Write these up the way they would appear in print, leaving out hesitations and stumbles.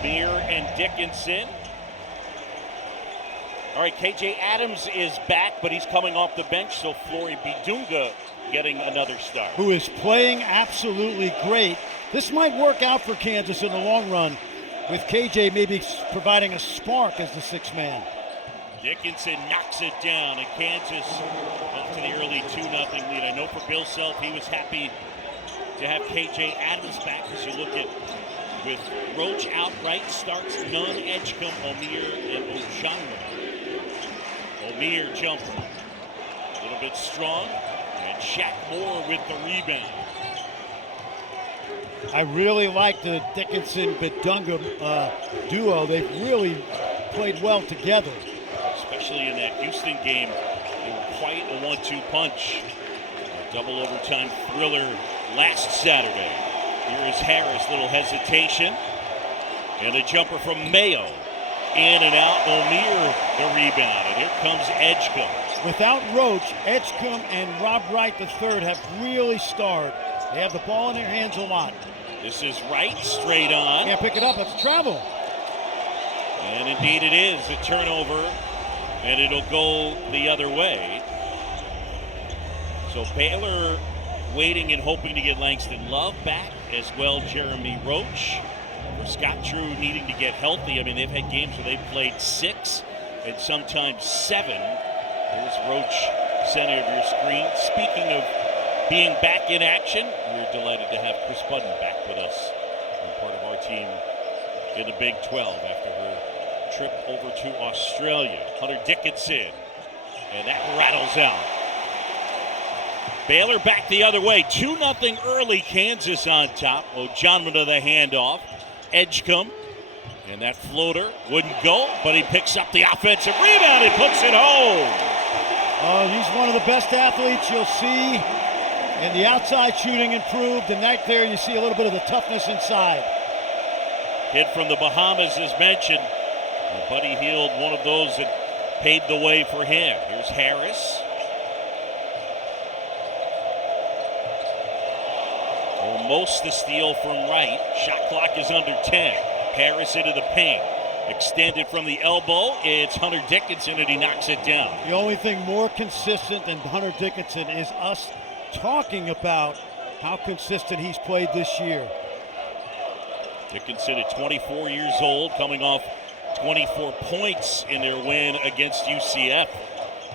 O'Meara and Dickinson. All right, KJ Adams is back, but he's coming off the bench, so Flory Bidunga getting another start. Who is playing absolutely great. This might work out for Kansas in the long run, with KJ maybe providing a spark as the sixth man. Dickinson knocks it down, and Kansas off to the early 2-0 lead. I know for Bill Self, he was happy to have KJ Adams back, as you look at with Roach outright, starts Nunn, Edgecombe, O'Meara, and Ojanra. O'Meara jumper, a little bit strong, and Shaq Moore with the rebound. I really like the Dickinson-Bidunga duo. They've really played well together. Especially in that Houston game, they were quite a 1-2 punch. A double overtime thriller last Saturday. Here is Harris, little hesitation. And a jumper from Mayo. In and out, O'Meara the rebound. And here comes Edgecombe. Without Roach, Edgecombe and Rob Wright III have really starred. They have the ball in their hands a lot. This is Wright, straight on. Can't pick it up, it's travel. And indeed it is a turnover, and it'll go the other way. So Baylor waiting and hoping to get Langston Love back, as well Jeremy Roach. For Scott Drew needing to get healthy. I mean, they've had games where they've played 6 and sometimes 7. There's Roach, center of your screen. Speaking of being back in action, we're delighted to have Chris Budden back with us and part of our team in the Big 12 after her trip over to Australia. Hunter Dickinson, and that rattles out. Baylor back the other way, 2-0 early, Kansas on top. Ojanma to the handoff. Edgecombe, and that floater wouldn't go, but he picks up the offensive rebound and puts it home. He's one of the best athletes you'll see, and the outside shooting improved, and right there you see a little bit of the toughness inside. Kid from the Bahamas is mentioned. Buddy Hield, one of those that paved the way for him. Here's Harris. Almost the steal from Wright. Shot clock is under 10. Harris into the paint. Extended from the elbow. It's Hunter Dickinson, and he knocks it down. The only thing more consistent than Hunter Dickinson is us talking about how consistent he's played this year. Dickinson at 24 years old, coming off 24 points in their win against UCF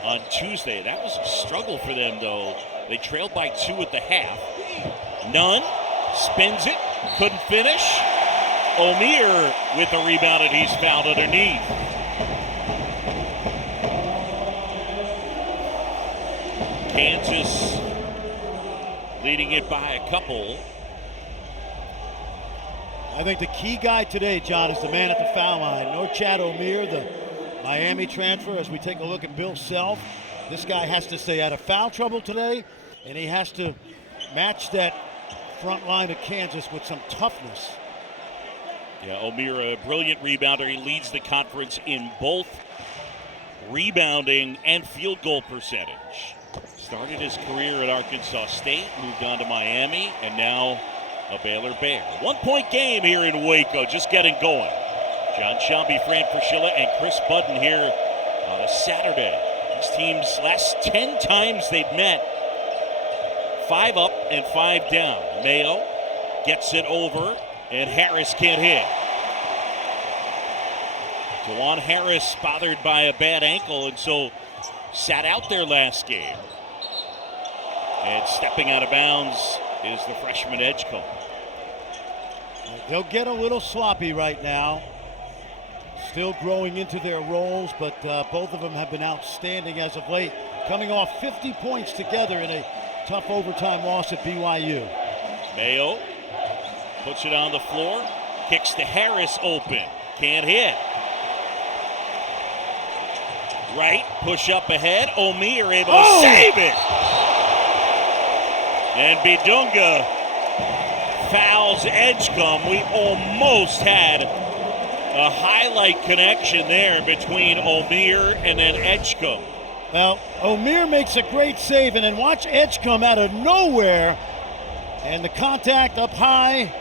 on Tuesday. That was a struggle for them, though. They trailed by 2 at the half. Nunn spins it, couldn't finish. O'Meara with the rebound, and he's fouled underneath. Kansas leading it by a couple. I think the key guy today, John, is the man at the foul line. No Chad O'Meara, the Miami transfer. As we take a look at Bill Self, this guy has to stay out of foul trouble today, and he has to match that front line of Kansas with some toughness. Yeah, O'Meara, a brilliant rebounder. He leads the conference in both rebounding and field goal percentage. Started his career at Arkansas State, moved on to Miami, and now a Baylor Bear. 1-point game here in Waco, just getting going. John Shambi, Fran Fraschilla, and Chris Budden here on a Saturday. These teams, last 10 times they've met, 5 up and 5 down. Mayo gets it over, and Harris can't hit. Juwan Harris bothered by a bad ankle, and so sat out there last game. And stepping out of bounds is the freshman Edgecombe. They'll get a little sloppy right now. Still growing into their roles, but both of them have been outstanding as of late. Coming off 50 points together in a tough overtime loss at BYU. Mayo puts it on the floor, kicks to Harris open, can't hit. Right, push up ahead, O'Meara able to save it. And Bidunga fouls Edgecombe. We almost had a highlight connection there between O'Meara and then Edgecombe. Well, O'Meara makes a great save, and then watch Edgecombe out of nowhere. And the contact up high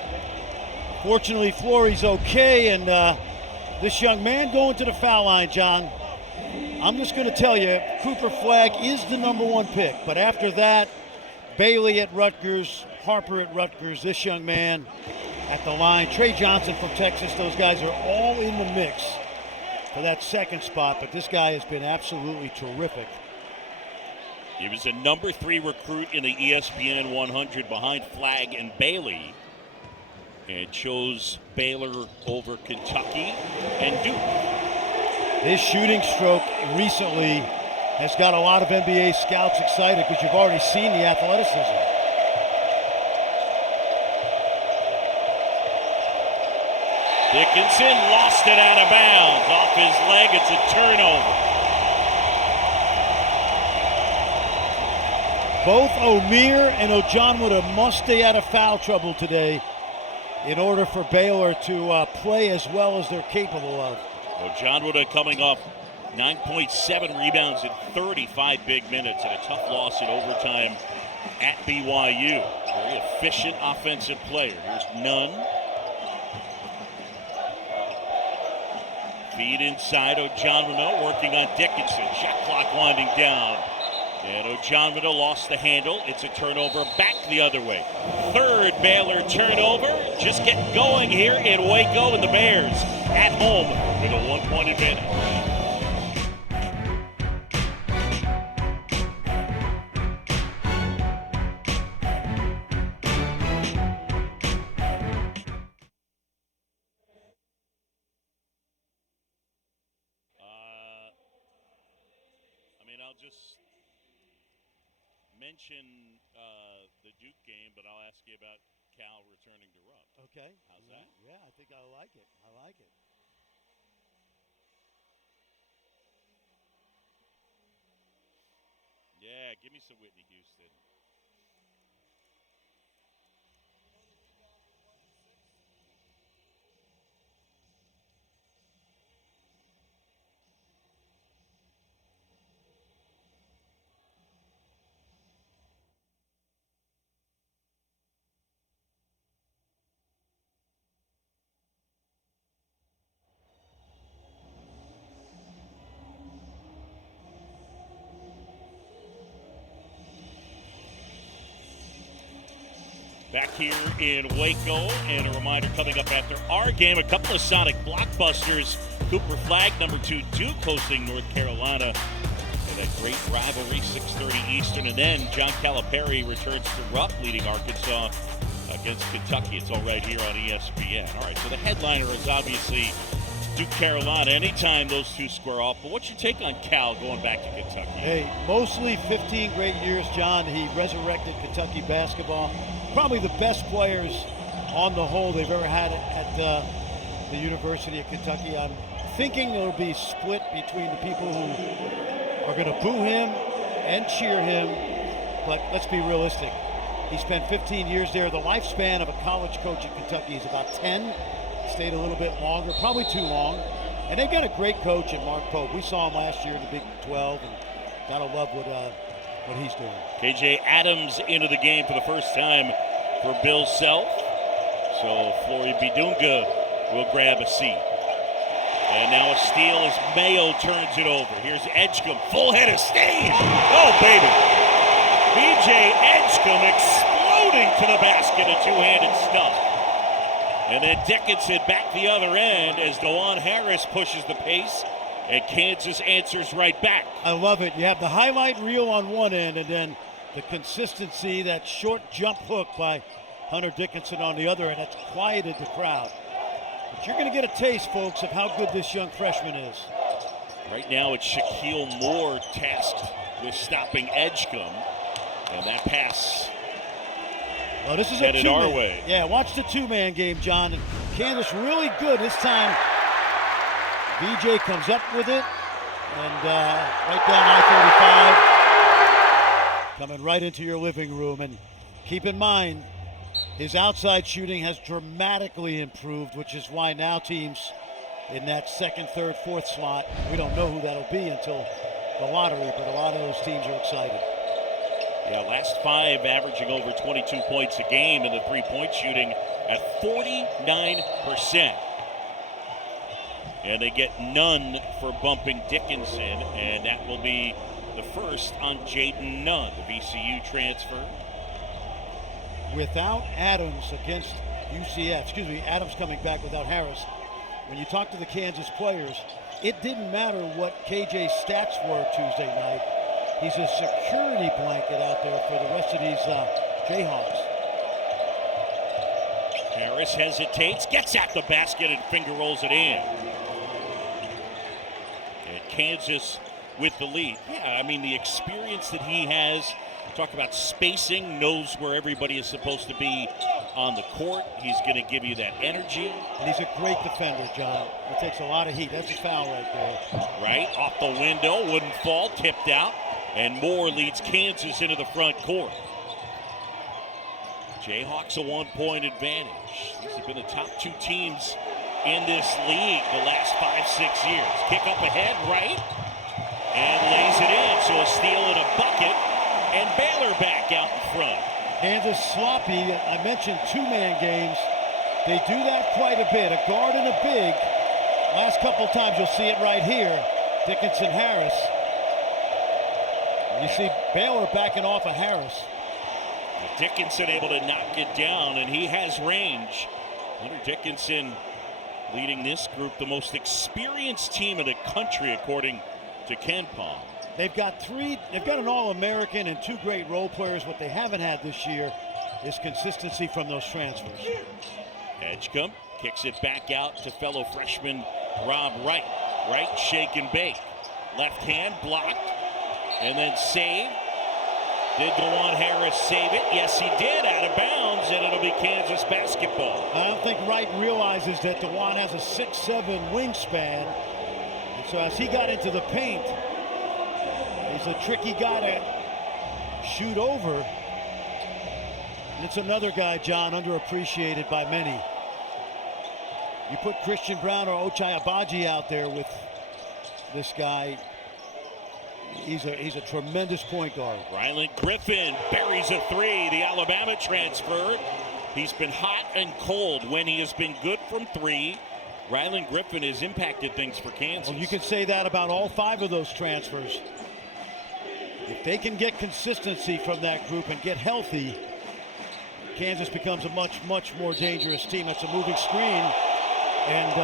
Fortunately, Flory's okay, and this young man going to the foul line, John. I'm just going to tell you, Cooper Flagg is the number 1 pick, but after that, Bailey at Rutgers, Harper at Rutgers, this young man at the line, Trey Johnson from Texas, those guys are all in the mix for that second spot, but this guy has been absolutely terrific. He was a number 3 recruit in the ESPN 100 behind Flagg and Bailey, and chose Baylor over Kentucky and Duke. His shooting stroke recently has got a lot of NBA scouts excited because you've already seen the athleticism. Dickinson lost it out of bounds. Off his leg, it's a turnover. Both O'Meara and Ojonwuda must stay out of foul trouble today in order for Baylor to play as well as they're capable of. Ojonwuda coming off 9.7 rebounds in 35 big minutes and a tough loss in overtime at BYU. Very efficient offensive player. Here's Nunn. Feed inside, Ojonwuda working on Dickinson. Shot clock winding down. And Ojonwuda lost the handle. It's a turnover back the other way. Third Baylor turnover. Just getting going here in Waco, and the Bears at home with a 1-point advantage. I'll just mention the Duke game, but I'll ask you about Cal returning to Rupp. Okay. How's that? Yeah, I think I like it. I like it. Yeah, give me some Whitney Houston. Back here in Waco, and a reminder coming up after our game, a couple of Sonic blockbusters. Cooper Flagg, number 2, Duke hosting North Carolina in a great rivalry, 6:30 Eastern. And then John Calipari returns to Rupp, leading Arkansas against Kentucky. It's all right here on ESPN. All right, so the headliner is obviously Duke Carolina. Anytime those two square off, but what's your take on Cal going back to Kentucky? Hey, mostly 15 great years, John. He resurrected Kentucky basketball. Probably the best players on the whole they've ever had at the University of Kentucky. I'm thinking there'll be split between the people who are going to boo him and cheer him, but let's be realistic. He spent 15 years there. The lifespan of a college coach at Kentucky is about 10. Stayed a little bit longer, probably too long. And they've got a great coach in Mark Pope. We saw him last year in the Big 12, and gotta love what he's doing. KJ Adams into the game for the first time for Bill Self. So Flory Bidunga will grab a seat. And now a steal as Mayo turns it over. Here's Edgecombe, full head of steam. Oh, baby. BJ Edgecombe exploding to the basket, a two-handed stuff. And then Dickinson back the other end as DeJuan Harris pushes the pace, and Kansas answers right back. I love it. You have the highlight reel on one end, and then the consistency, that short jump hook by Hunter Dickinson on the other, and it's quieted the crowd. But you're going to get a taste, folks, of how good this young freshman is. Right now it's Shaquille Moore tasked with stopping Edgecombe, and that pass well, this is headed our way. Yeah, watch the two-man game, John. And Kansas really good this time. BJ comes up with it, and right down I-35, coming right into your living room. And keep in mind, his outside shooting has dramatically improved, which is why now teams in that second, third, fourth slot, we don't know who that'll be until the lottery, but a lot of those teams are excited. Yeah, last 5 averaging over 22 points a game, and the three-point shooting at 49%. And they get none for bumping Dickinson, and that will be the first on Jaden Nunn, the VCU transfer. Without Adams against UCF, Adams coming back without Harris. When you talk to the Kansas players, it didn't matter what KJ's stats were Tuesday night. He's a security blanket out there for the rest of these Jayhawks. Harris hesitates, gets at the basket, and finger rolls it in. And Kansas with the lead. Yeah, I mean, the experience that he has, talk about spacing, knows where everybody is supposed to be on the court. He's going to give you that energy. And he's a great defender, John. He takes a lot of heat. That's a foul right there. Right, off the window, wouldn't fall, tipped out. And Moore leads Kansas into the front court. Jayhawks a 1-point advantage. These have been the top 2 teams in this league the last 5-6 years. Kick up ahead, right, and lays it in. So a steal and a bucket, and Baylor back out in front. Kansas sloppy. I mentioned 2-man games. They do that quite a bit. A guard and a big. Last couple times you'll see it right here. Dickinson, Harris. You see Baylor backing off of Harris. Dickinson able to knock it down, and he has range. Hunter Dickinson leading this group, the most experienced team in the country, according to Ken Palm. They've got an All-American and 2 great role players. What they haven't had this year is consistency from those transfers. Edgecombe kicks it back out to fellow freshman Rob Wright. Wright shake and bake. Left hand blocked, and then save. Did DeJuan Harris save it? Yes, he did, out of bounds, and it'll be Kansas basketball. I don't think Wright realizes that DeJuan has a 6'7" wingspan. And so as he got into the paint, he's a tricky guy to shoot over. And it's another guy, John, underappreciated by many. You put Christian Brown or Ochai Agbaji out there with this guy, he's a tremendous point guard. Ryland Griffin buries a 3, the Alabama transfer. He's been hot and cold. When he has been good from 3, Ryland Griffin has impacted things for Kansas. Well, you can say that about all 5 of those transfers. If they can get consistency from that group and get healthy, Kansas becomes a much, much more dangerous team. That's a moving screen. And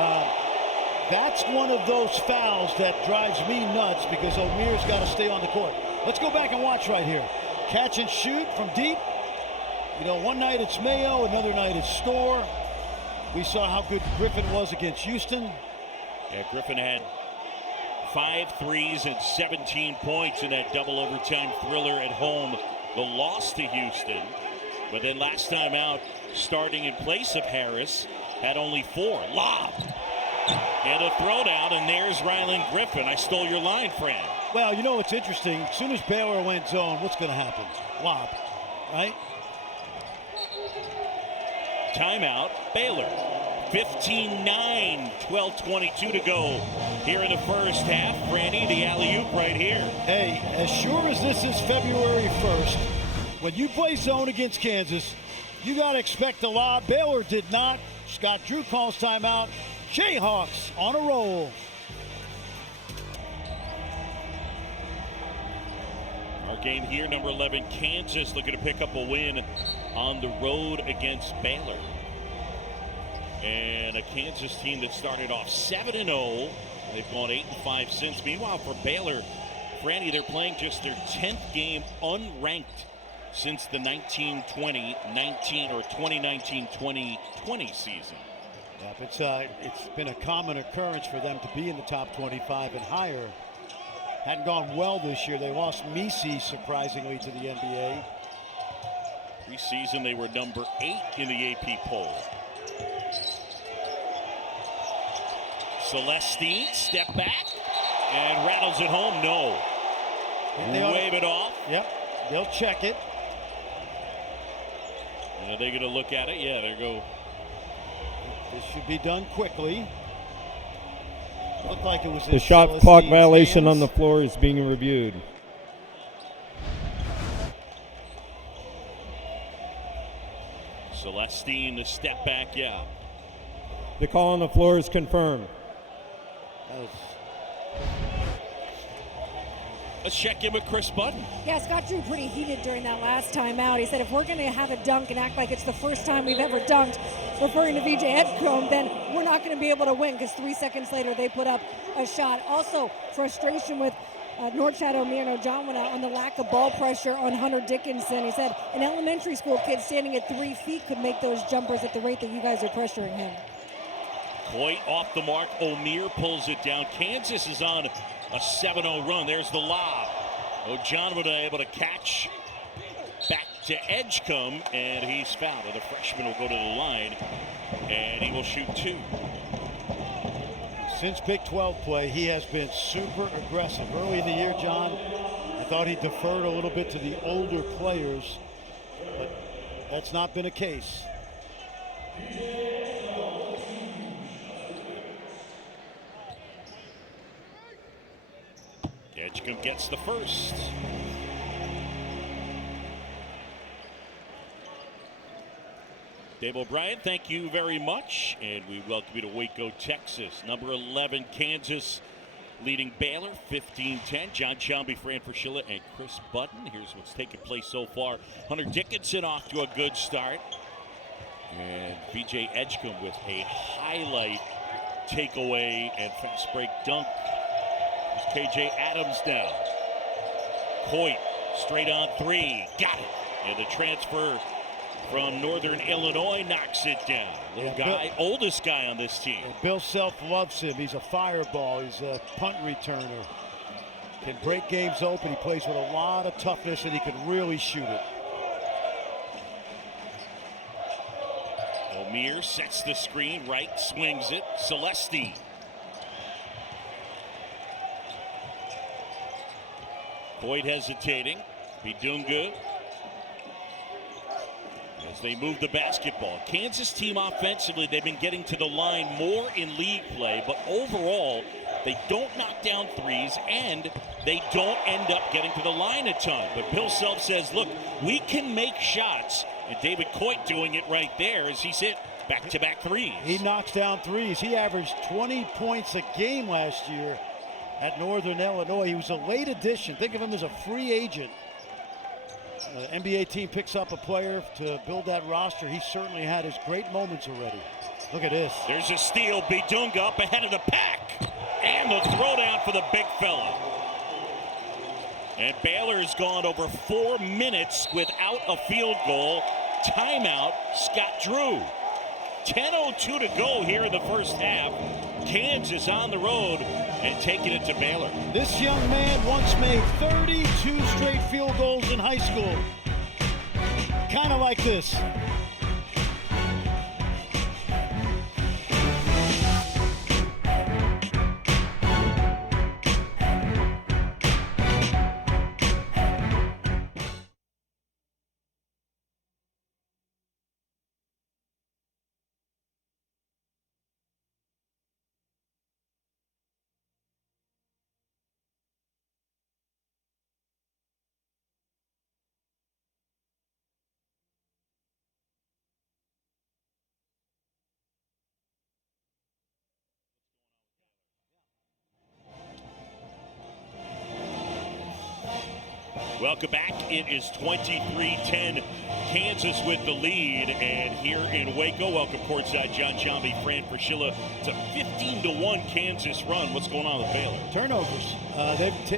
that's one of those fouls that drives me nuts because Omir's got to stay on the court. Let's go back and watch right here. Catch and shoot from deep. You know, one night it's Mayo, another night it's Storr. We saw how good Griffin was against Houston. Yeah, Griffin had 5 threes and 17 points in that double overtime thriller at home. The loss to Houston. But then last time out, starting in place of Harris, had only 4. Lob. And a throwdown, and there's Ryland Griffin. I stole your line, friend. Well, you know what's interesting? As soon as Baylor went zone, what's going to happen? Lob, right? Timeout, Baylor. 15-9, 12:22 to go here in the first half. Franny, the alley-oop right here. Hey, as sure as this is February 1st, when you play zone against Kansas, you got to expect a lob. Baylor did not. Scott Drew calls timeout. Jayhawks on a roll. Our game here, number 11, Kansas, looking to pick up a win on the road against Baylor. And a Kansas team that started off 7-0. They've gone 8-5 since. Meanwhile, for Baylor, Franny, they're playing just their 10th game unranked since the 1920-19 or 2019-2020 season. Yep, it's been a common occurrence for them to be in the top 25 and higher. Hadn't gone well this year. They lost Misi, surprisingly, to the NBA. Preseason, they were number 8 in the AP poll. Celestine, step back, and rattles it home. No. Wave it off. Yep, they'll check it. And are they going to look at it? Yeah, there you go. This should be done quickly. Looked like it was the shot clock violation on the floor is being reviewed. Celestine, the step back, yeah. The call on the floor is confirmed. Let's check in with Chris Button. Yeah, Scott Drew pretty heated during that last time out. He said if we're going to have a dunk and act like it's the first time we've ever dunked, referring to VJ Edgecombe, then we're not going to be able to win because 3 seconds later they put up a shot. Also, frustration with Norchad O'Meara on the lack of ball pressure on Hunter Dickinson. He said an elementary school kid standing at 3 feet could make those jumpers at the rate that you guys are pressuring him. Coit off the mark. O'Meara pulls it down. Kansas is on a 7-0 run. There's the lob. O'Jonwood able to catch. Back to Edgecombe, and he's fouled. The freshman will go to the line, and he will shoot 2. Since Big 12 play, he has been super aggressive. Early in the year, John, I thought he deferred a little bit to the older players, but that's not been a case. Edgecombe gets the first. Dave O'Brien, thank you very much, and we welcome you to Waco, Texas. Number 11, Kansas leading Baylor 15-10. John Chambee, Fran Fraschilla, and Chris Button. Here's what's taken place so far. Hunter Dickinson off to a good start, and VJ Edgecombe with a highlight takeaway and fast break dunk. There's KJ Adams now. Coit straight on 3, got it, and the transfer from Northern Illinois knocks it down. Little guy, oldest guy on this team. Bill Self loves him. He's a fireball. He's a punt returner. Can break games open. He plays with a lot of toughness, and he can really shoot it. O'Meara sets the screen, right, swings it. Celestine. Boyd hesitating. Bidunga. As they move the basketball. Kansas team offensively, they've been getting to the line more in league play, but overall, they don't knock down threes and they don't end up getting to the line a ton. But Bill Self says, look, we can make shots. And David Coit doing it right there as he's hit back-to-back threes. He knocks down threes. He averaged 20 points a game last year at Northern Illinois. He was a late addition. Think of him as a free agent. NBA team picks up a player to build that roster. He certainly had his great moments already. Look at this. There's a steal. Bidunga up ahead of the pack. And the throwdown for the big fella. And Baylor's gone over 4 minutes without a field goal. Timeout, Scott Drew. 10:02 to go here in the first half. Kansas on the road and taking it to Baylor. This young man once made 32 straight field goals in high school. Kind of like this. Welcome back. It is 23-10. Kansas with the lead. And here in Waco, welcome courtside John Chambee, Fran Fraschilla. It's a 15-1 Kansas run. What's going on with Baylor? Turnovers.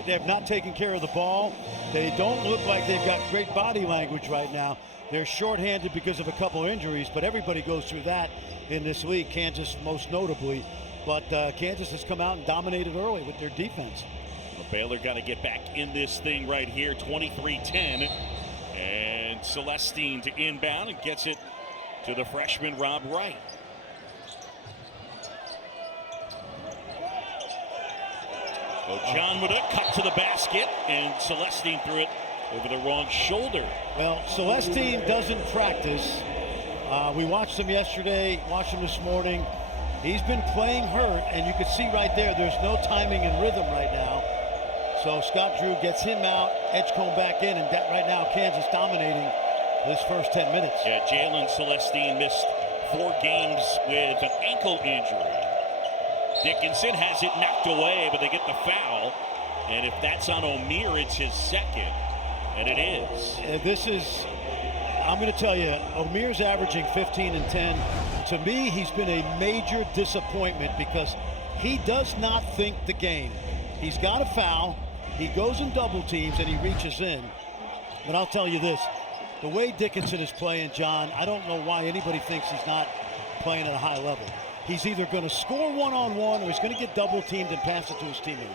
They've not taken care of the ball. They don't look like they've got great body language right now. They're shorthanded because of a couple injuries, but everybody goes through that in this league, Kansas most notably. But Kansas has come out and dominated early with their defense. Well, Baylor got to get back in this thing right here, 23-10. And Celestine to inbound and gets it to the freshman Rob Wright. John with it, cut to the basket, and Celestine threw it over the wrong shoulder. Well, Celestine doesn't practice. We watched him yesterday, watched him this morning. He's been playing hurt, and you can see right there's no timing and rhythm right now. So Scott Drew gets him out, Edgecombe back in, and right now Kansas dominating this first 10 minutes. Yeah, Jalen Celestine missed 4 games with an ankle injury. Dickinson has it knocked away, but they get the foul. And if that's on Omier, it's his second. And it is. This is, I'm going to tell you, Omier's averaging 15 and 10. To me, he's been a major disappointment because he does not think the game. He's got a foul, he goes in double teams, and he reaches in. But I'll tell you this, the way Dickinson is playing, John, I don't know why anybody thinks he's not playing at a high level. He's either going to score one-on-one or he's going to get double teamed and pass it to his teammates.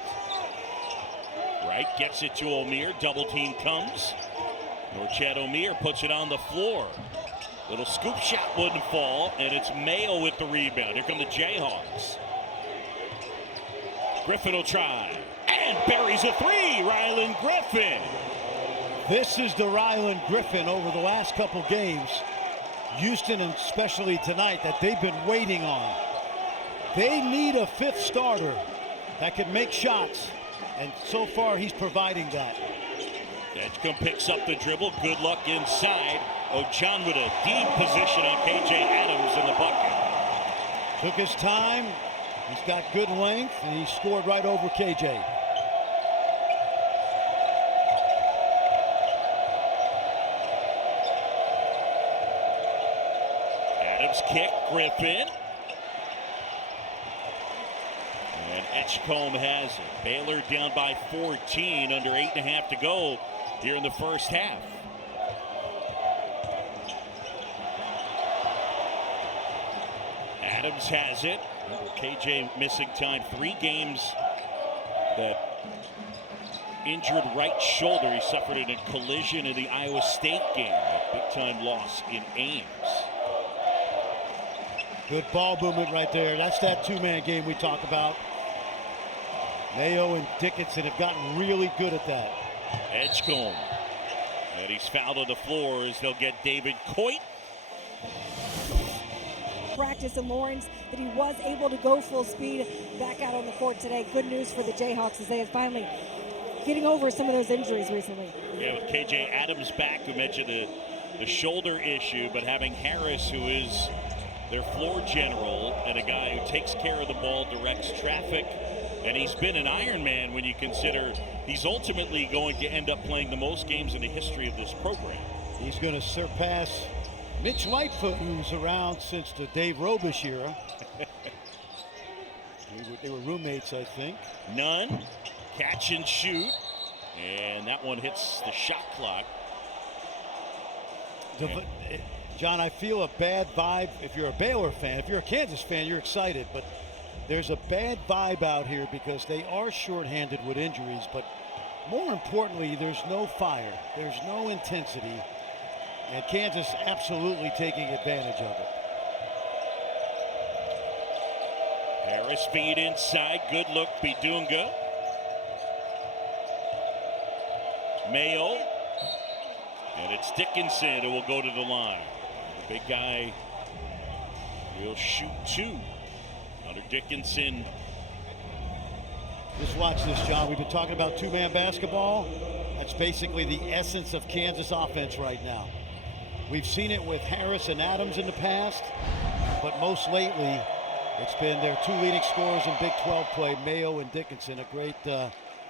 Right, gets it to Omier, double team comes. Norchad Omier puts it on the floor. Little scoop shot wouldn't fall, and it's Mayo with the rebound. Here come the Jayhawks. Griffin will try, and buries a 3, Rylan Griffin. This is the Rylan Griffin over the last couple games, Houston and especially tonight, that they've been waiting on. They need a 5th starter that can make shots, and so far he's providing that. Edgecombe picks up the dribble, good luck inside. O'Jon with a deep position on KJ Adams in the bucket. Took his time, he's got good length, and he scored right over KJ. Adams kick, Griffin. And Edgecombe has it. Baylor down by 14, under 8.5 to go here in the first half. Adams has it. KJ missing time, 3 games. That injured right shoulder. He suffered in a collision in the Iowa State game. A big-time loss in Ames. Good ball movement right there. That's that 2-man game we talk about. Mayo and Dickinson have gotten really good at that. Edgecombe. And he's fouled on the floor as they'll get David Coit. Practice in Lawrence that he was able to go full speed back out on the court today. Good news for the Jayhawks as they have finally getting over some of those injuries recently. Yeah, with KJ Adams back, we mentioned the shoulder issue, but having Harris, who is their floor general and a guy who takes care of the ball, directs traffic, and he's been an Iron Man when you consider he's ultimately going to end up playing the most games in the history of this program. He's going to surpass Mitch Lightfoot, who's around since the Dave Robish era. They were roommates, I think. Nunn, catch and shoot, and that one hits the shot clock. John, I feel a bad vibe if you're a Baylor fan. If you're a Kansas fan, you're excited, but there's a bad vibe out here because they are shorthanded with injuries, but more importantly, there's no fire. There's no intensity. And Kansas absolutely taking advantage of it. Harris feed inside. Good look, Bidunga. Mayo. And it's Dickinson who will go to the line. The big guy will shoot 2. Under Dickinson. Just watch this, John. We've been talking about 2-man basketball. That's basically the essence of Kansas offense right now. We've seen it with Harris and Adams in the past, but most lately, it's been their 2 leading scorers in Big 12 play, Mayo and Dickinson. A great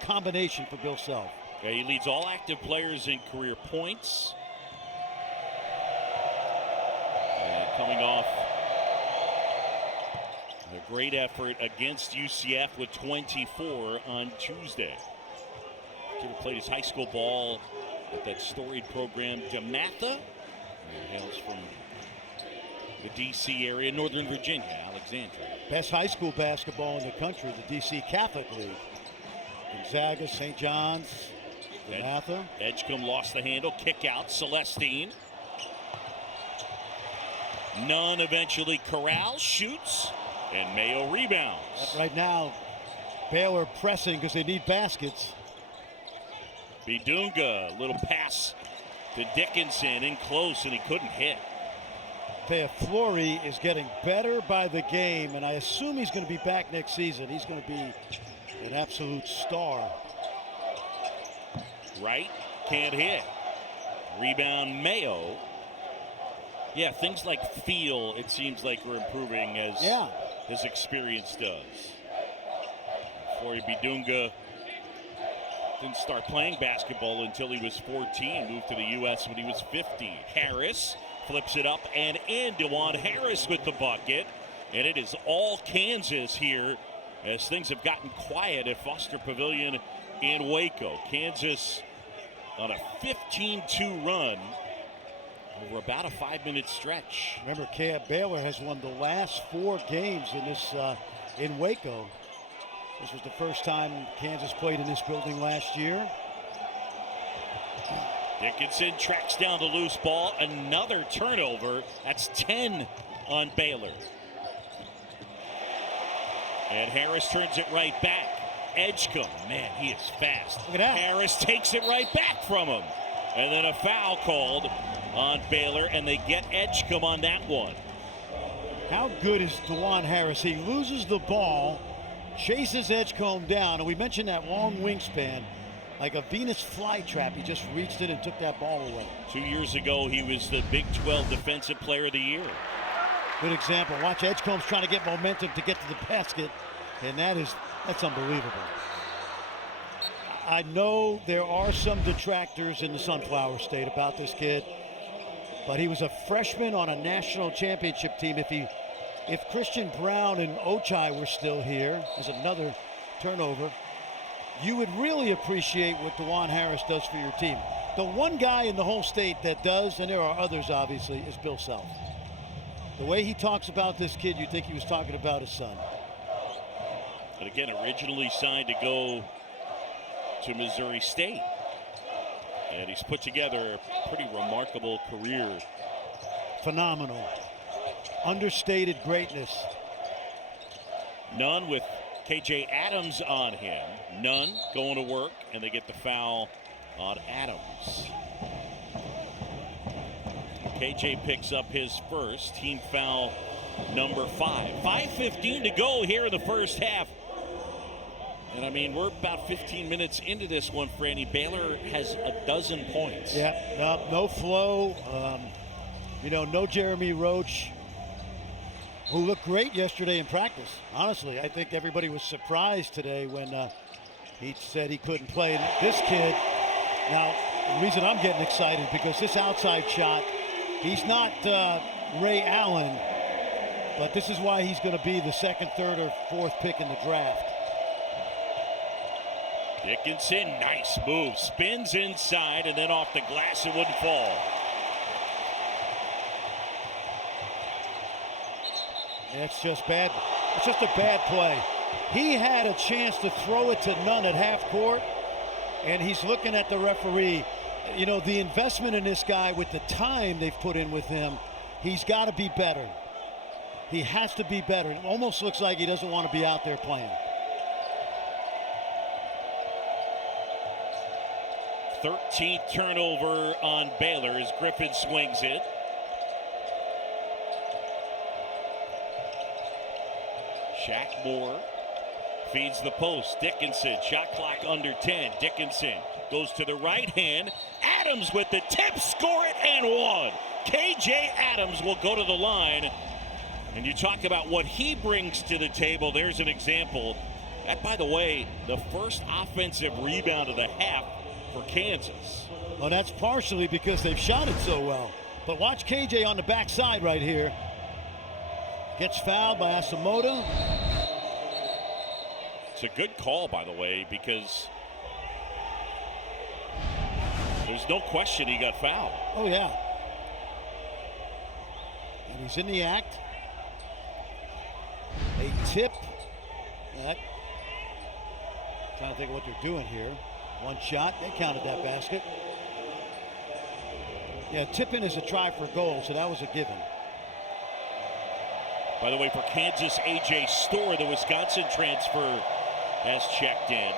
combination for Bill Self. Yeah, he leads all active players in career points. And coming off a great effort against UCF with 24 on Tuesday. He played his high school ball at that storied program, DeMatha. He hails from the D.C. area, Northern Virginia, Alexandria. Best high school basketball in the country, the D.C. Catholic League. Gonzaga, St. John's, DeMatha. Edgecombe lost the handle, kick out, Celestine. Nunn eventually corrals, shoots, and Mayo rebounds. Right now, Baylor pressing because they need baskets. Bidunga, little pass to Dickinson, in close, and he couldn't hit. Flory is getting better by the game, and I assume he's going to be back next season. He's going to be an absolute star. Right, can't hit. Rebound Mayo. Yeah, things like feel, it seems like we're improving as Yeah. his experience does. Corey Bidunga didn't start playing basketball until he was 14, moved to the U.S. when he was 15. Harris flips it up and in. DeJuan Harris with the bucket. And it is all Kansas here as things have gotten quiet at Foster Pavilion in Waco. Kansas on a 15-2 run over about a 5-minute stretch. Remember, Baylor has won the last 4 games in this in Waco. This was the first time Kansas played in this building last year. Dickinson tracks down the loose ball. Another turnover. That's 10 on Baylor. And Harris turns it right back. Edgecombe, man, he is fast. Look at that. Harris takes it right back from him. And then a foul called on Baylor, and they get Edgecombe on that one. How good is DeJuan Harris? He loses the ball, chases Edgecombe down, and we mentioned that long wingspan. Like a Venus flytrap, he just reached it and took that ball away. 2 years ago, he was the Big 12 Defensive Player of the Year. Good example. Watch, Edgecombe's trying to get momentum to get to the basket, and that's unbelievable. I know there are some detractors in the Sunflower State about this kid, but he was a freshman on a national championship team. If Christian Brown and Ochai were still here, there's another turnover, you would really appreciate what DeJuan Harris does for your team. The one guy in the whole state that does, and there are others obviously, is Bill Self. The way he talks about this kid, you'd think he was talking about his son. And again, originally signed to go to Missouri State. And he's put together a pretty remarkable career. Phenomenal. Understated greatness. Nunn with KJ Adams on him. Nunn going to work, and they get the foul on Adams. KJ picks up his first, team foul number 5. 5:15 to go here in the first half. And I mean, we're about 15 minutes into this one, Franny. Baylor has a dozen points. Yeah, no flow. No Jeremy Roach, who looked great yesterday in practice. Honestly, I think everybody was surprised today when he said he couldn't play. And this kid, now, the reason I'm getting excited because this outside shot, he's not Ray Allen, but this is why he's going to be the 2nd, 3rd, or 4th pick in the draft. Dickinson, nice move. Spins inside and then off the glass, it wouldn't fall. It's just bad. It's just a bad play. He had a chance to throw it to Nunn at half court, and he's looking at the referee. You know, the investment in this guy with the time they've put in with him, he's got to be better. He has to be better. It almost looks like he doesn't want to be out there playing. 13th turnover on Baylor as Griffin swings it. Shaq Moore feeds the post. Dickinson, shot clock under 10. Dickinson goes to the right hand. Adams with the tip, score it, and one. KJ Adams will go to the line. And you talk about what he brings to the table. There's an example. That, by the way, the first offensive rebound of the half for Kansas. Well, that's partially because they've shot it so well. But watch KJ on the backside right here. Gets fouled by Asamoah. It's a good call, by the way, because there's no question he got fouled. Oh, yeah. And he's in the act. A tip. Trying to think of what they're doing here. One shot. They counted that basket. Yeah, tipping is a try for goal, so that was a given. By the way, for Kansas, A.J. Storr, the Wisconsin transfer, has checked in.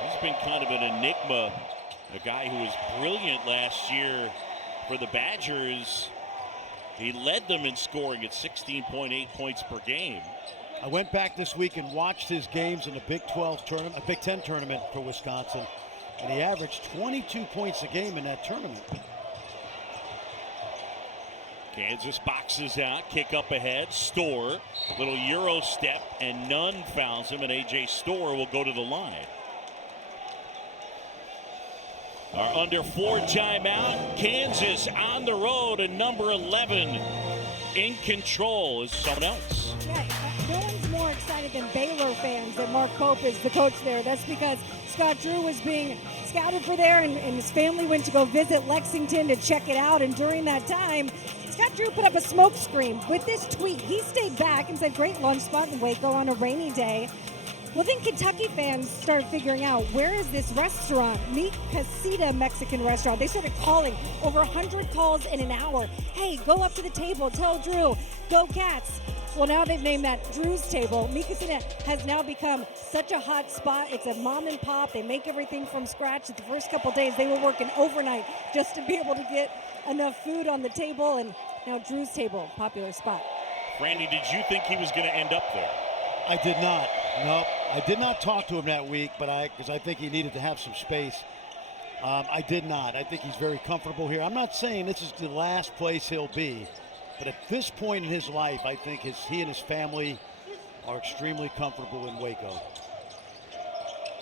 He's been kind of an enigma. A guy who was brilliant last year for the Badgers. He led them in scoring at 16.8 points per game. I went back this week and watched his games in the Big 12 tournament, a Big 10 tournament for Wisconsin, and he averaged 22 points a game in that tournament. Kansas boxes out, kick up ahead. Storr, little Euro step, and none fouls him, and A.J. Storr will go to the line. Our under 4 timeout. Kansas on the road, and number 11 in control is someone else. Yeah, no one's more excited than Baylor fans that Mark Pope is the coach there. That's because Scott Drew was being scouted for there, and his family went to go visit Lexington to check it out. And during that time, Scott Drew put up a smoke screen with this tweet. He stayed back and said, great lunch spot in Waco on a rainy day. Well, then Kentucky fans started figuring out, where is this restaurant? Mi Casita Mexican restaurant. They started calling, over 100 calls in an hour. Hey, go up to the table, tell Drew, go Cats. Well, now they've named that Drew's Table. Mi Casita has now become such a hot spot. It's a mom and pop. They make everything from scratch. The first couple days, they were working overnight just to be able to get enough food on the table. And now Drew's Table, popular spot. Randy, did you think he was going to end up there? I did not. No, I did not talk to him that week, but because I think he needed to have some space. I did not. I think he's very comfortable here. I'm not saying this is the last place he'll be, but at this point in his life, I think he and his family are extremely comfortable in Waco.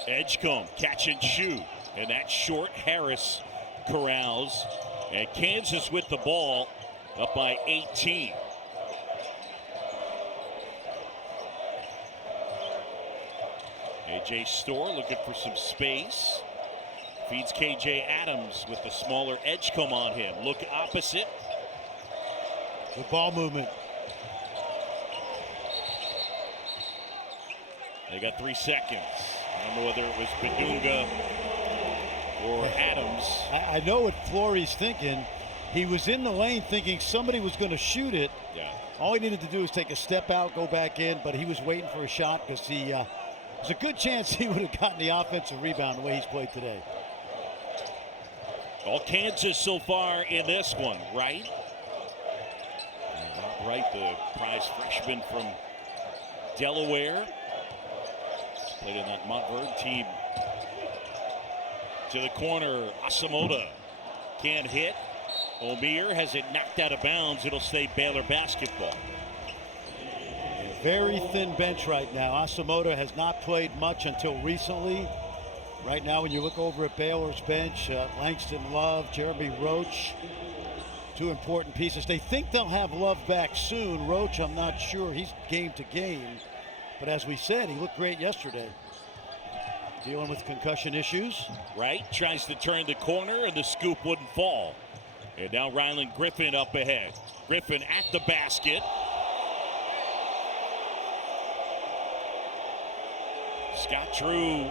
Edgecombe, catch and shoot, and that short Harris corrals, and Kansas with the ball up by 18. A.J. Storr looking for some space. Feeds K.J. Adams with the smaller Edgecombe on him. Look opposite. Good ball movement. They got 3 seconds. I don't know whether it was Badunga or Adams. I know what Flory's thinking. He was in the lane thinking somebody was going to shoot it. Yeah. All he needed to do was take a step out, go back in, but he was waiting for a shot because there's a good chance he would have gotten the offensive rebound the way he's played today. All Kansas so far in this one, right? Rob Wright, the prize freshman from Delaware. Played in that Montverde team. To the corner, Asamoah can't hit. Omier has it knocked out of bounds. It'll stay Baylor basketball. Very thin bench right now. Asamoah has not played much until recently. Right now, when you look over at Baylor's bench, Langston Love, Jeremy Roach, 2 important pieces. They think they'll have Love back soon. Roach, I'm not sure. He's game to game. But as we said, he looked great yesterday. Dealing with concussion issues. Wright tries to turn the corner, and the scoop wouldn't fall. And now Ryland Griffin up ahead. Griffin at the basket. Scott Drew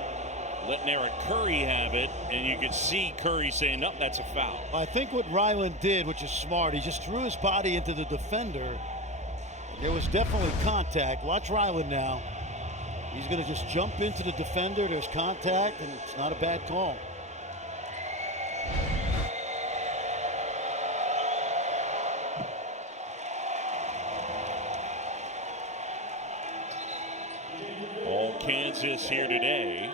letting Eric Curry have it, and you can see Curry saying, nope, that's a foul. I think what Ryland did, which is smart, he just threw his body into the defender. There was definitely contact. Watch Ryland now. He's going to just jump into the defender. There's contact, and it's not a bad call. All Kansas here today.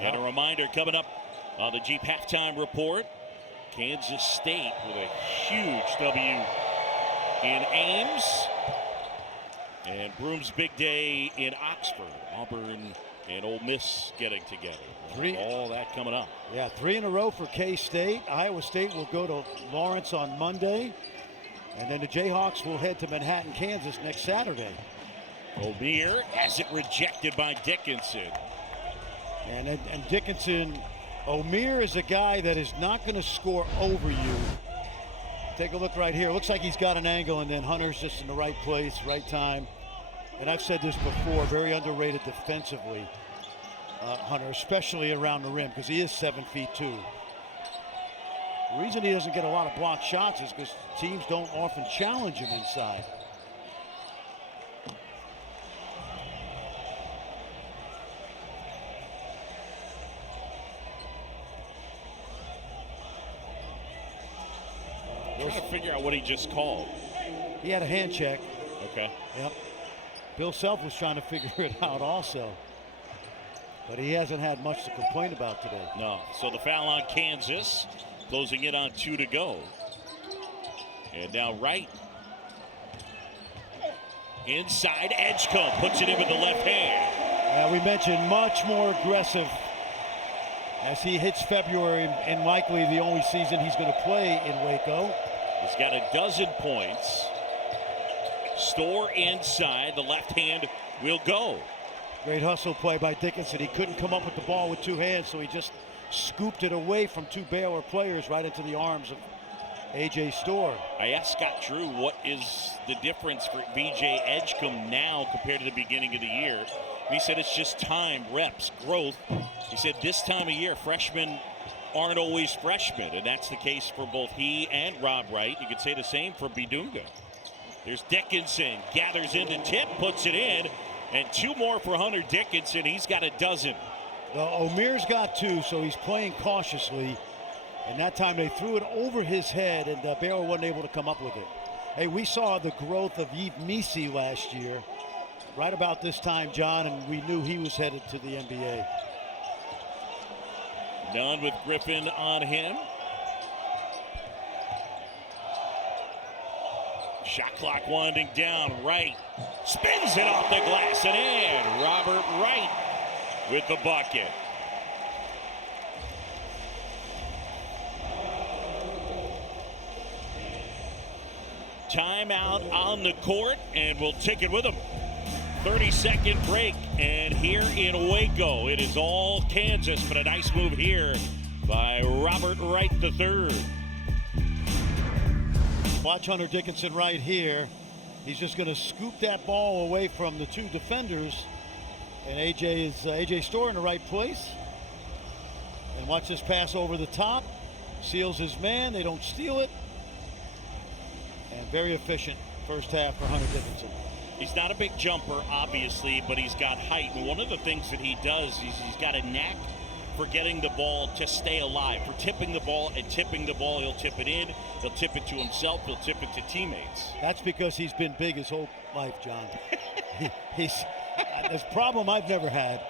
And a reminder coming up on the Jeep halftime report. Kansas State with a huge W in Ames. And Broom's big day in Oxford. Auburn and Ole Miss getting together. All that coming up. Yeah, 3 in a row for K-State. Iowa State will go to Lawrence on Monday. And then the Jayhawks will head to Manhattan, Kansas next Saturday. Omier has it rejected by Dickinson. And Dickinson, Omier is a guy that is not going to score over you. Take a look right here. Looks like he's got an angle, and then Hunter's just in the right place, right time. And I've said this before, very underrated defensively, Hunter, especially around the rim, because he is 7'2". The reason he doesn't get a lot of blocked shots is because teams don't often challenge him inside. Trying to figure out what he just called. He had a hand check. Okay. Yep. Bill Self was trying to figure it out also. But he hasn't had much to complain about today. No. So the foul on Kansas, closing in on 2 to go. And now Wright. Inside Edgecombe puts it in with the left hand. We mentioned much more aggressive as he hits February, and likely the only season he's going to play in Waco. He's got a dozen points. Store inside. The left hand will go. Great hustle play by Dickinson. He couldn't come up with the ball with two hands, so he just scooped it away from two Baylor players right into the arms of A.J. Store. I asked Scott Drew what is the difference for B.J. Edgecombe now compared to the beginning of the year. And he said it's just time, reps, growth. He said this time of year, freshmen aren't always freshmen, and that's the case for both he and Rob Wright. You could say the same for Bidunga. There's Dickinson, gathers into tip, puts it in, and two more for Hunter Dickinson. He's got a dozen. Well, Omir's got two, so he's playing cautiously. And that time they threw it over his head, and Baylor wasn't able to come up with it. Hey, we saw the growth of Yves Misi last year, right about this time, John, and we knew he was headed to the NBA. Nunn with Griffin on him. Shot clock winding down. Wright spins it off the glass and in. Robert Wright with the bucket. Timeout on the court, and we'll take it with them. 30-second break, and here in Waco, it is all Kansas, but a nice move here by Robert Wright III. Watch Hunter Dickinson right here. He's just going to scoop that ball away from the two defenders, and AJ Store in the right place. And watch this pass over the top. Seals his man. They don't steal it. And very efficient first half for Hunter Dickinson. He's not a big jumper, obviously, but he's got height. And one of the things that he does is he's got a knack for getting the ball to stay alive, for tipping the ball and tipping the ball. He'll tip it in, he'll tip it to himself, he'll tip it to teammates. That's because he's been big his whole life, John. He's this problem I've never had,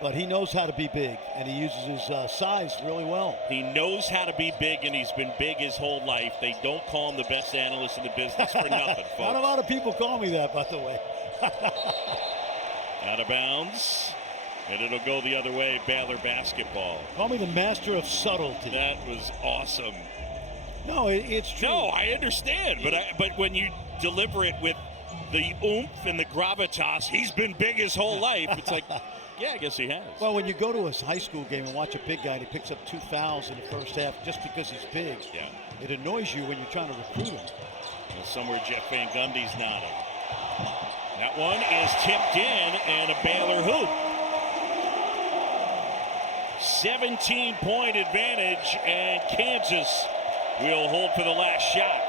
but he knows how to be big, and he uses his size really well. He knows how to be big, and he's been big his whole life. They don't call him the best analyst in the business for nothing, folks. Not a lot of people call me that, by the way. Out of bounds. And it'll go the other way, Baylor basketball. Call me the master of subtlety. That was awesome. No, it's true. No, I understand, but when you deliver it with the oomph and the gravitas, he's been big his whole life. It's like, yeah, I guess he has. Well, when you go to a high school game and watch a big guy and he picks up 2 fouls in the first half just because he's big, yeah, it annoys you when you're trying to recruit him. And somewhere Jeff Van Gundy's nodding. That one is tipped in, and a Baylor hoop. 17-point advantage, and Kansas will hold for the last shot.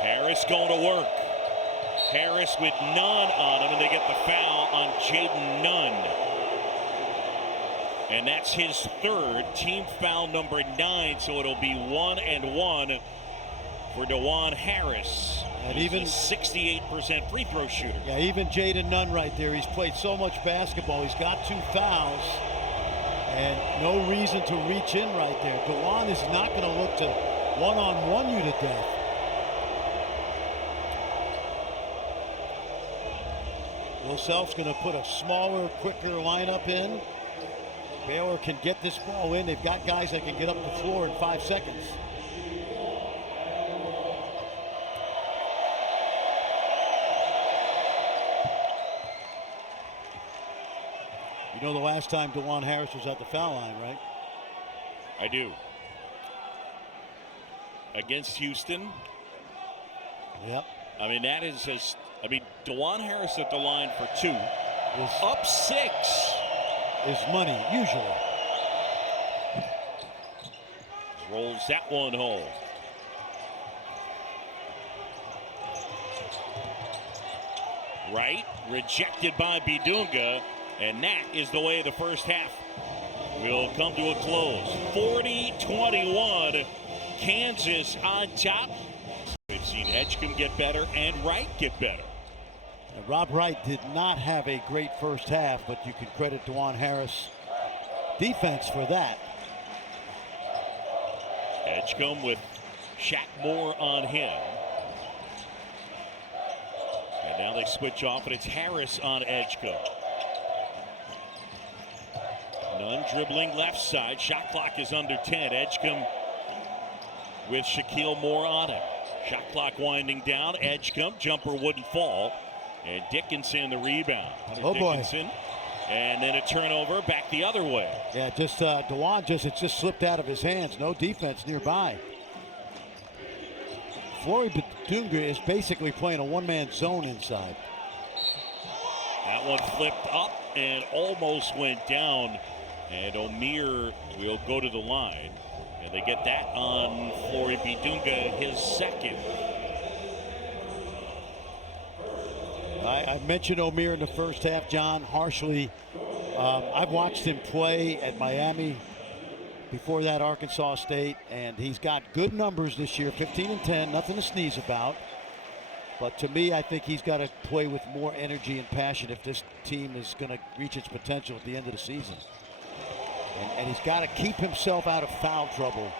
Harris going to work. Harris with Nunn on him, and they get the foul on Jaden Nunn. And that's his third, team foul number 9, so it'll be 1-1 for DeJuan Harris. And even 68% free throw shooter. Yeah, even Jaden Nunn right there. He's played so much basketball. He's got 2 fouls and no reason to reach in right there. DeJuan is not going to look to one-on-one you to death. Will Self's going to put a smaller, quicker lineup in. Baylor can get this ball in. They've got guys that can get up the floor in 5 seconds. You know the last time DeJuan Harris was at the foul line, right? I do. Against Houston. Yep. I mean, that is just, DeJuan Harris at the line for 2. Up 6. Is money, usually. Rolls that one home. Right, rejected by Bidunga, and that is the way the first half will come to a close. 40-21, Kansas on top. We've seen Edgecombe get better and Wright get better. And Rob Wright did not have a great first half, but you can credit DeJuan Harris' defense for that. Edgecombe with Shaq Moore on him. And now they switch off, and it's Harris on Edgecombe. Nunn dribbling left side. Shot clock is under 10. Edgecombe with Shaquille Moore on him. Shot clock winding down. Edgecombe, jumper wouldn't fall. And Dickinson the rebound. Oh boy. Dickinson. And then a turnover back the other way. Yeah, just DeJuan it just slipped out of his hands. No defense nearby. Flory Badunga is basically playing a one-man zone inside. That one flipped up and almost went down. And O'Meara will go to the line. And they get that on Flory Badunga, his second. I mentioned O'Meara in the first half, John, harshly. I've watched him play at Miami, before that Arkansas State, and he's got good numbers this year, 15 and 10, nothing to sneeze about. But to me, I think he's got to play with more energy and passion if this team is going to reach its potential at the end of the season. And he's got to keep himself out of foul trouble,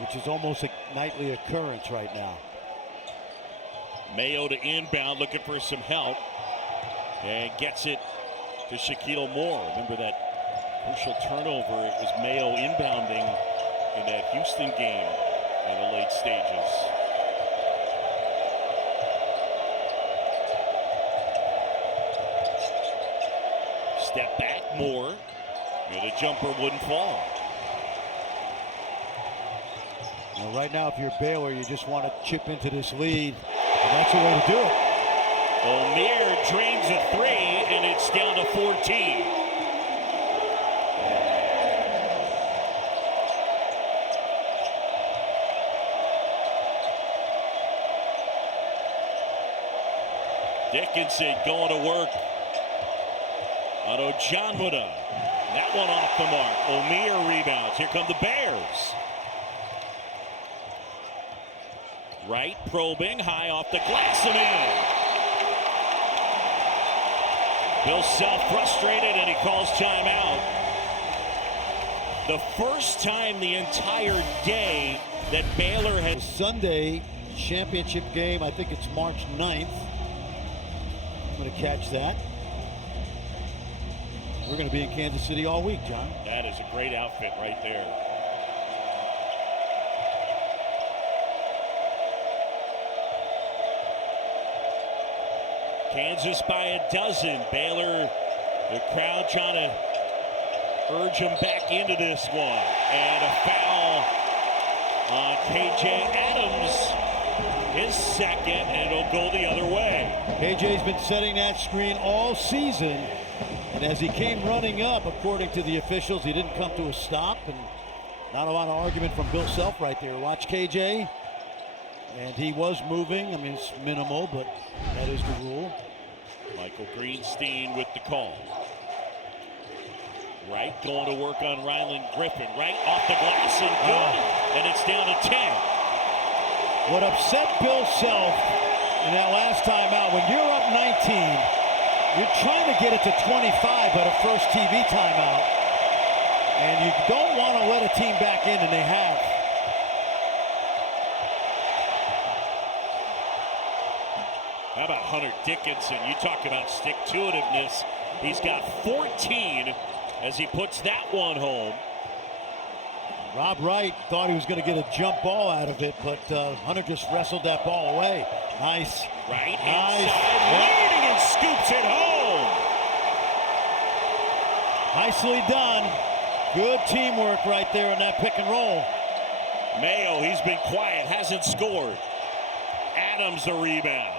which is almost a nightly occurrence right now. Mayo to inbound, looking for some help, and gets it to Shaquille Moore. Remember that crucial turnover? It was Mayo inbounding in that Houston game in the late stages. Step back, Moore, and a jumper wouldn't fall. Well, right now, if you're Baylor, you just want to chip into this lead. And that's the way to do it. O'Meara drains a three, and it's down to 14. Dickinson going to work on Ojanwuda. That one off the mark. O'Meara rebounds. Here come the Bears. Right, probing, high off the glass and in. Bill Self frustrated, and he calls timeout. The first time the entire day that Baylor The had. Sunday championship game, I think it's March 9th. I'm going to catch that. We're going to be in Kansas City all week, John. That is a great outfit right there. Kansas by a dozen. Baylor, the crowd trying to urge them back into this one. And a foul on KJ Adams, his second, and it'll go the other way. KJ's been setting that screen all season. And as he came running up, according to the officials, he didn't come to a stop. And not a lot of argument from Bill Self right there. Watch KJ. And he was moving. I mean, it's minimal, but that is the rule. Michael Greenstein with the call. Right, going to work on Ryland Griffin. Right, off the glass and good. And it's down to 10. What upset Bill Self in that last time out, when you're up 19, you're trying to get it to 25 at a first TV timeout. And you don't want to let a team back in, and they have. How about Hunter Dickinson? You talk about stick-to-itiveness. He's got 14 as he puts that one home. Rob Wright thought he was going to get a jump ball out of it, but Hunter just wrestled that ball away. Nice. Right Nice. inside, leading and scoops it home. Nicely done. Good teamwork right there in that pick and roll. Mayo, he's been quiet, hasn't scored. Adams the rebound.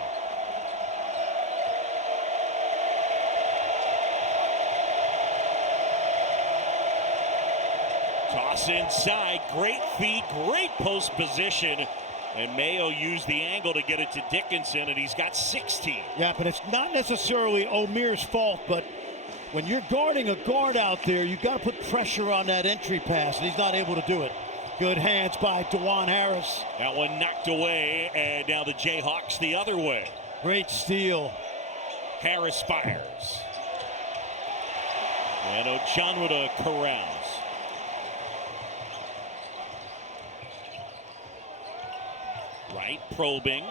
Toss inside, great feet, great post position. And Mayo used the angle to get it to Dickinson, and he's got 16. Yeah, but it's not necessarily O'Meara's fault, but when you're guarding a guard out there, you've got to put pressure on that entry pass, and he's not able to do it. Good hands by DeJuan Harris. That one knocked away, and now the Jayhawks the other way. Great steal. Harris fires. And Ojanwuda corrals. Right, probing.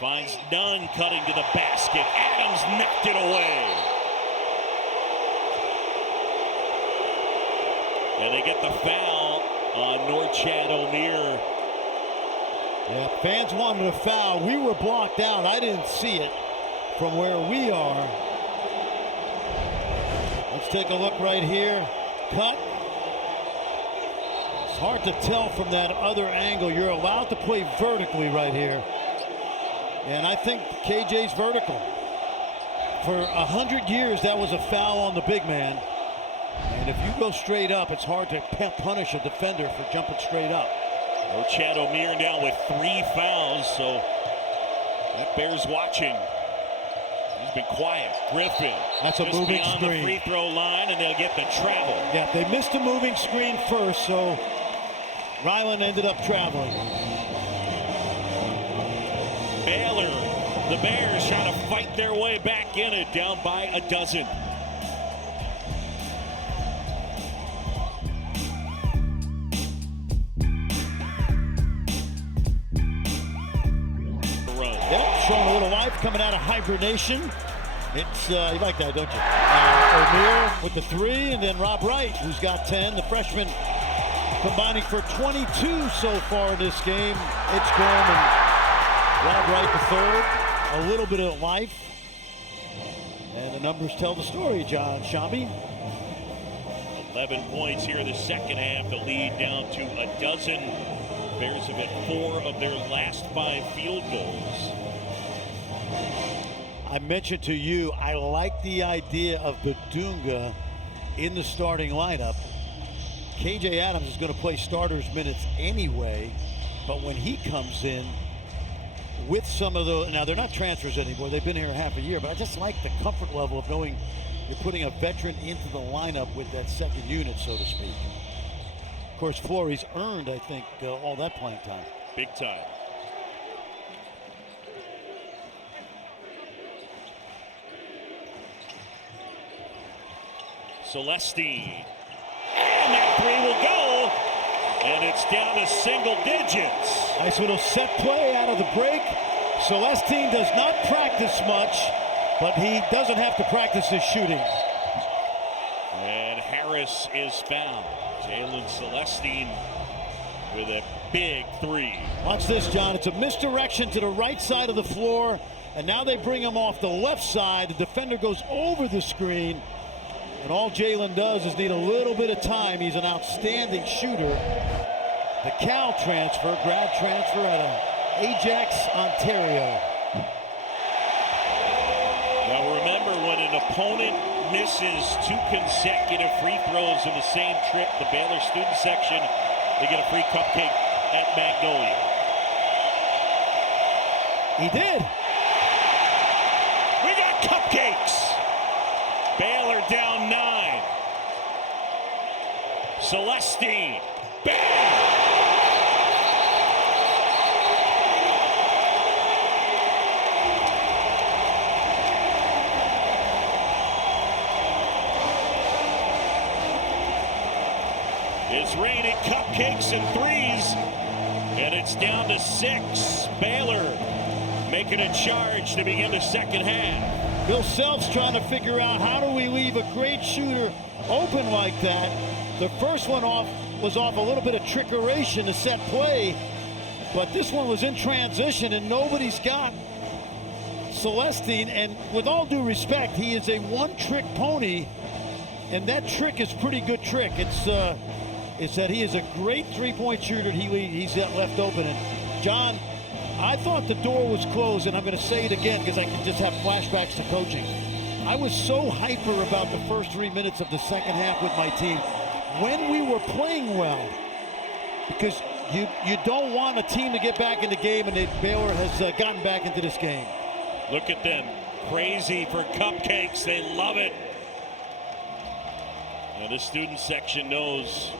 Finds none, cutting to the basket. Adams knocked it away. And they get the foul on Norchad O'Meara. Yeah, fans wanted a foul. We were blocked out. I didn't see it from where we are. Let's take a look right here. Cut. It's hard to tell from that other angle. You're allowed to play vertically right here. And I think KJ's vertical. For 100 years, that was a foul on the big man. And if you go straight up, it's hard to punish a defender for jumping straight up. Norchad O'Meara now with 3 fouls, so that Bears watching. He's been quiet. Griffin. That's a just moving beyond screen. The free throw line, and they'll get the travel. Yeah, they missed a moving screen first, so Ryland ended up traveling. Baylor, the Bears trying to fight their way back in it, down by a dozen. Yep, showing a little life coming out of hibernation. It's, you like that, don't you? O'Meara with the 3, and then Rob Wright, who's got 10. The freshman combining for 22 so far in this game. It's Gorm and Rob Wright the 3rd. A little bit of life. And the numbers tell the story, John Shambi. 11 points here in the second half. The lead down to a dozen. Bears have hit 4 of their last 5 field goals. I mentioned to you, I like the idea of Badunga in the starting lineup. KJ Adams is going to play starters minutes anyway, but when he comes in with some of the, now they're not transfers anymore, they've been here half a year, but I just like the comfort level of knowing you're putting a veteran into the lineup with that second unit, so to speak. Of course, Flory's earned, I think, all that playing time. Big time. Celestine. And that 3 will go. And it's down to single digits. Nice little set play out of the break. Celestine does not practice much, but he doesn't have to practice his shooting. And Harris is fouled. Jalen Celestine with a big 3. Watch this, John. It's a misdirection to the right side of the floor, and now they bring him off the left side. The defender goes over the screen, and all Jalen does is need a little bit of time. He's an outstanding shooter. The Cal transfer, grad transfer out of Ajax, Ontario. Now remember, when an opponent misses 2 consecutive free throws in the same trip, the Baylor student section, they get a free cupcake at Magnolia. He did. We got cupcakes. Baylor down 9. Celestine. Bam! It's raining cupcakes and 3s, and it's down to 6. Baylor making a charge to begin the second half. Bill Self's trying to figure out, how do we leave a great shooter open like that? The first one was off a little bit of trickeration to set play, but this one was in transition, and nobody's got Celestine. And with all due respect, he is a one-trick pony, and that trick is a pretty good trick. It's that he is a great three-point shooter. He's got left open. And John, I thought the door was closed, and I'm going to say it again because I can just have flashbacks to coaching. I was so hyper about the first 3 minutes of the second half with my team when we were playing well, because you don't want a team to get back in the game, and Baylor has gotten back into this game. Look at them, crazy for cupcakes. They love it. Now the student section knows.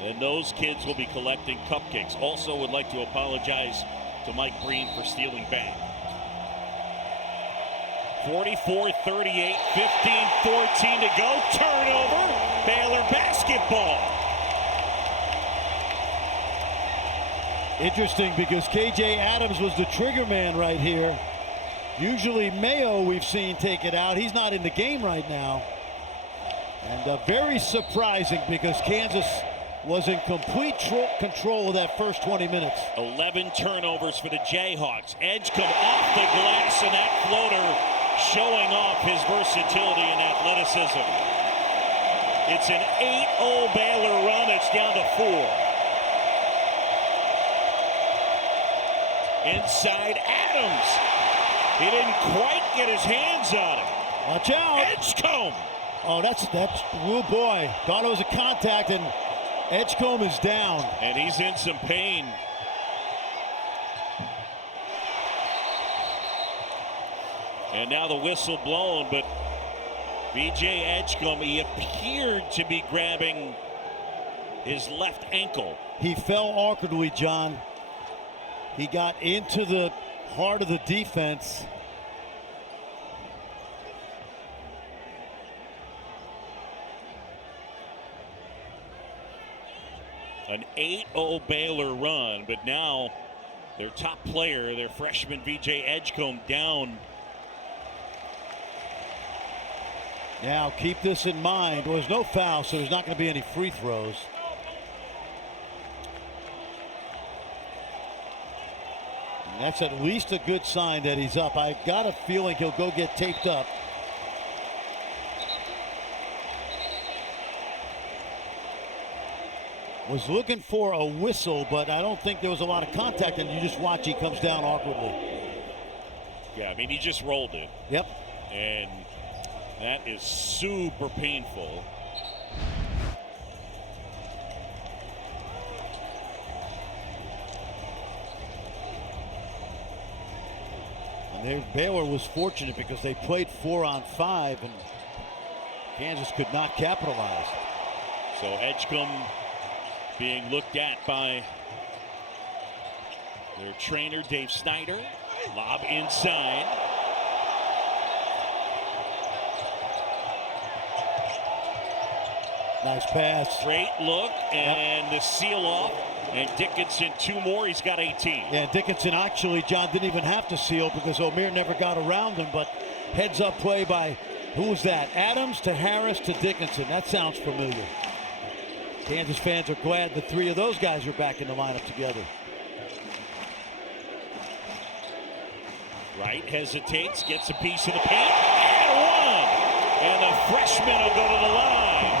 And those kids will be collecting cupcakes. Also would like to apologize to Mike Breen for stealing back. 44-38, 15-14 to go. Turnover. Baylor basketball. Interesting because KJ Adams was the trigger man right here. Usually Mayo we've seen take it out. He's not in the game right now. And very surprising because Kansas was in complete control of that first 20 minutes. 11 turnovers for the Jayhawks. Edgecombe off the glass, and that floater showing off his versatility and athleticism. It's an 8-0 Baylor run. It's down to 4. Inside Adams. He didn't quite get his hands on it. Watch out. Edgecombe. Oh, that's, oh boy. Thought it was a contact, and Edgecombe is down. And he's in some pain. And now the whistle blown, but B.J. Edgecombe, he appeared to be grabbing his left ankle. He fell awkwardly, John. He got into the heart of the defense. An 8-0 Baylor run, but now their top player, their freshman B.J. Edgecombe, down. Now keep this in mind. There was no foul, so there's not going to be any free throws. And that's at least a good sign that he's up. I got a feeling he'll go get taped up. Was looking for a whistle, but I don't think there was a lot of contact, and you just watch he comes down awkwardly. Yeah, I mean, he just rolled it. Yep. And that is super painful. And there, Baylor was fortunate because they played 4-on-5, and Kansas could not capitalize. So Edgecombe being looked at by their trainer, Dave Snyder. Lob inside. Nice pass. Great look, and the seal off. And Dickinson, 2 more. He's got 18. Yeah, Dickinson actually, John, didn't even have to seal because O'Meara never got around him, but heads up play by, who was that? Adams to Harris to Dickinson. That sounds familiar. Kansas fans are glad the 3 of those guys are back in the lineup together. Wright hesitates, gets a piece of the paint, and one! And the freshman will go to the line.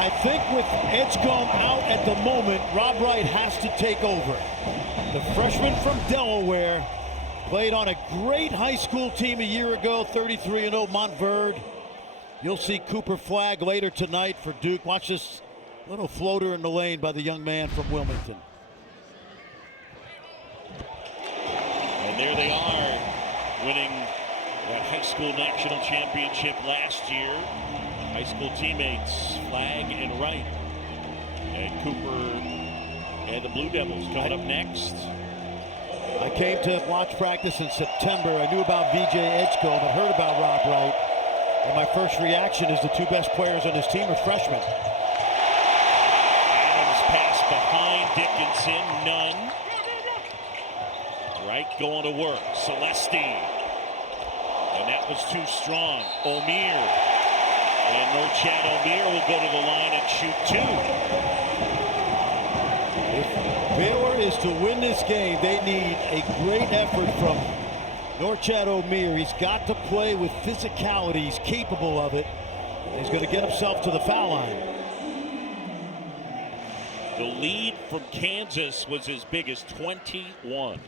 I think with Edgecombe out at the moment, Rob Wright has to take over. The freshman from Delaware played on a great high school team a year ago, 33-0 Montverde. You'll see Cooper Flagg later tonight for Duke. Watch this little floater in the lane by the young man from Wilmington. And there they are, winning that high school national championship last year. High school teammates Flagg and Wright. And Cooper and the Blue Devils coming up next. I came to watch practice in September. I knew about V.J. Edgecombe and heard about Rob Wright. And my first reaction is the 2 best players on this team are freshmen. Adams pass behind Dickinson, none. Wright going to work, Celestine. And that was too strong. O'Meara. And Norchad O'Meara will go to the line and shoot 2. If Baylor is to win this game, they need a great effort from Norchad O'Meara. He's got to play with physicality. He's capable of it. He's going to get himself to the foul line. The lead from Kansas was as big as 21.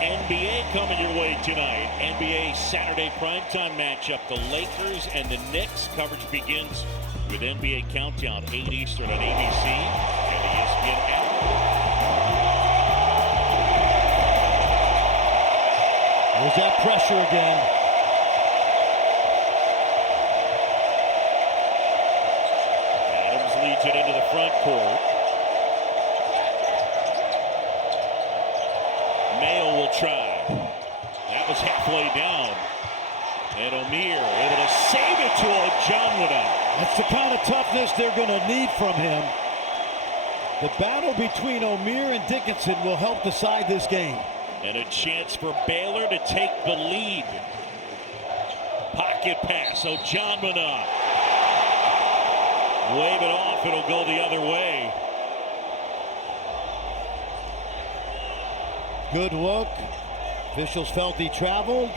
NBA coming your way tonight. NBA Saturday primetime matchup. The Lakers and the Knicks. Coverage begins with NBA Countdown, 8 Eastern on ABC and the ESPN app. There's that pressure again. Adams leads it into the front court. Mayo will try. That was halfway down. And O'Meara able to save it to Ojonwuna. That's the kind of toughness they're going to need from him. The battle between O'Meara and Dickinson will help decide this game. And a chance for Baylor to take the lead. Pocket pass, Ojanmana. Wave it off, it'll go the other way. Good look. Officials felt he traveled.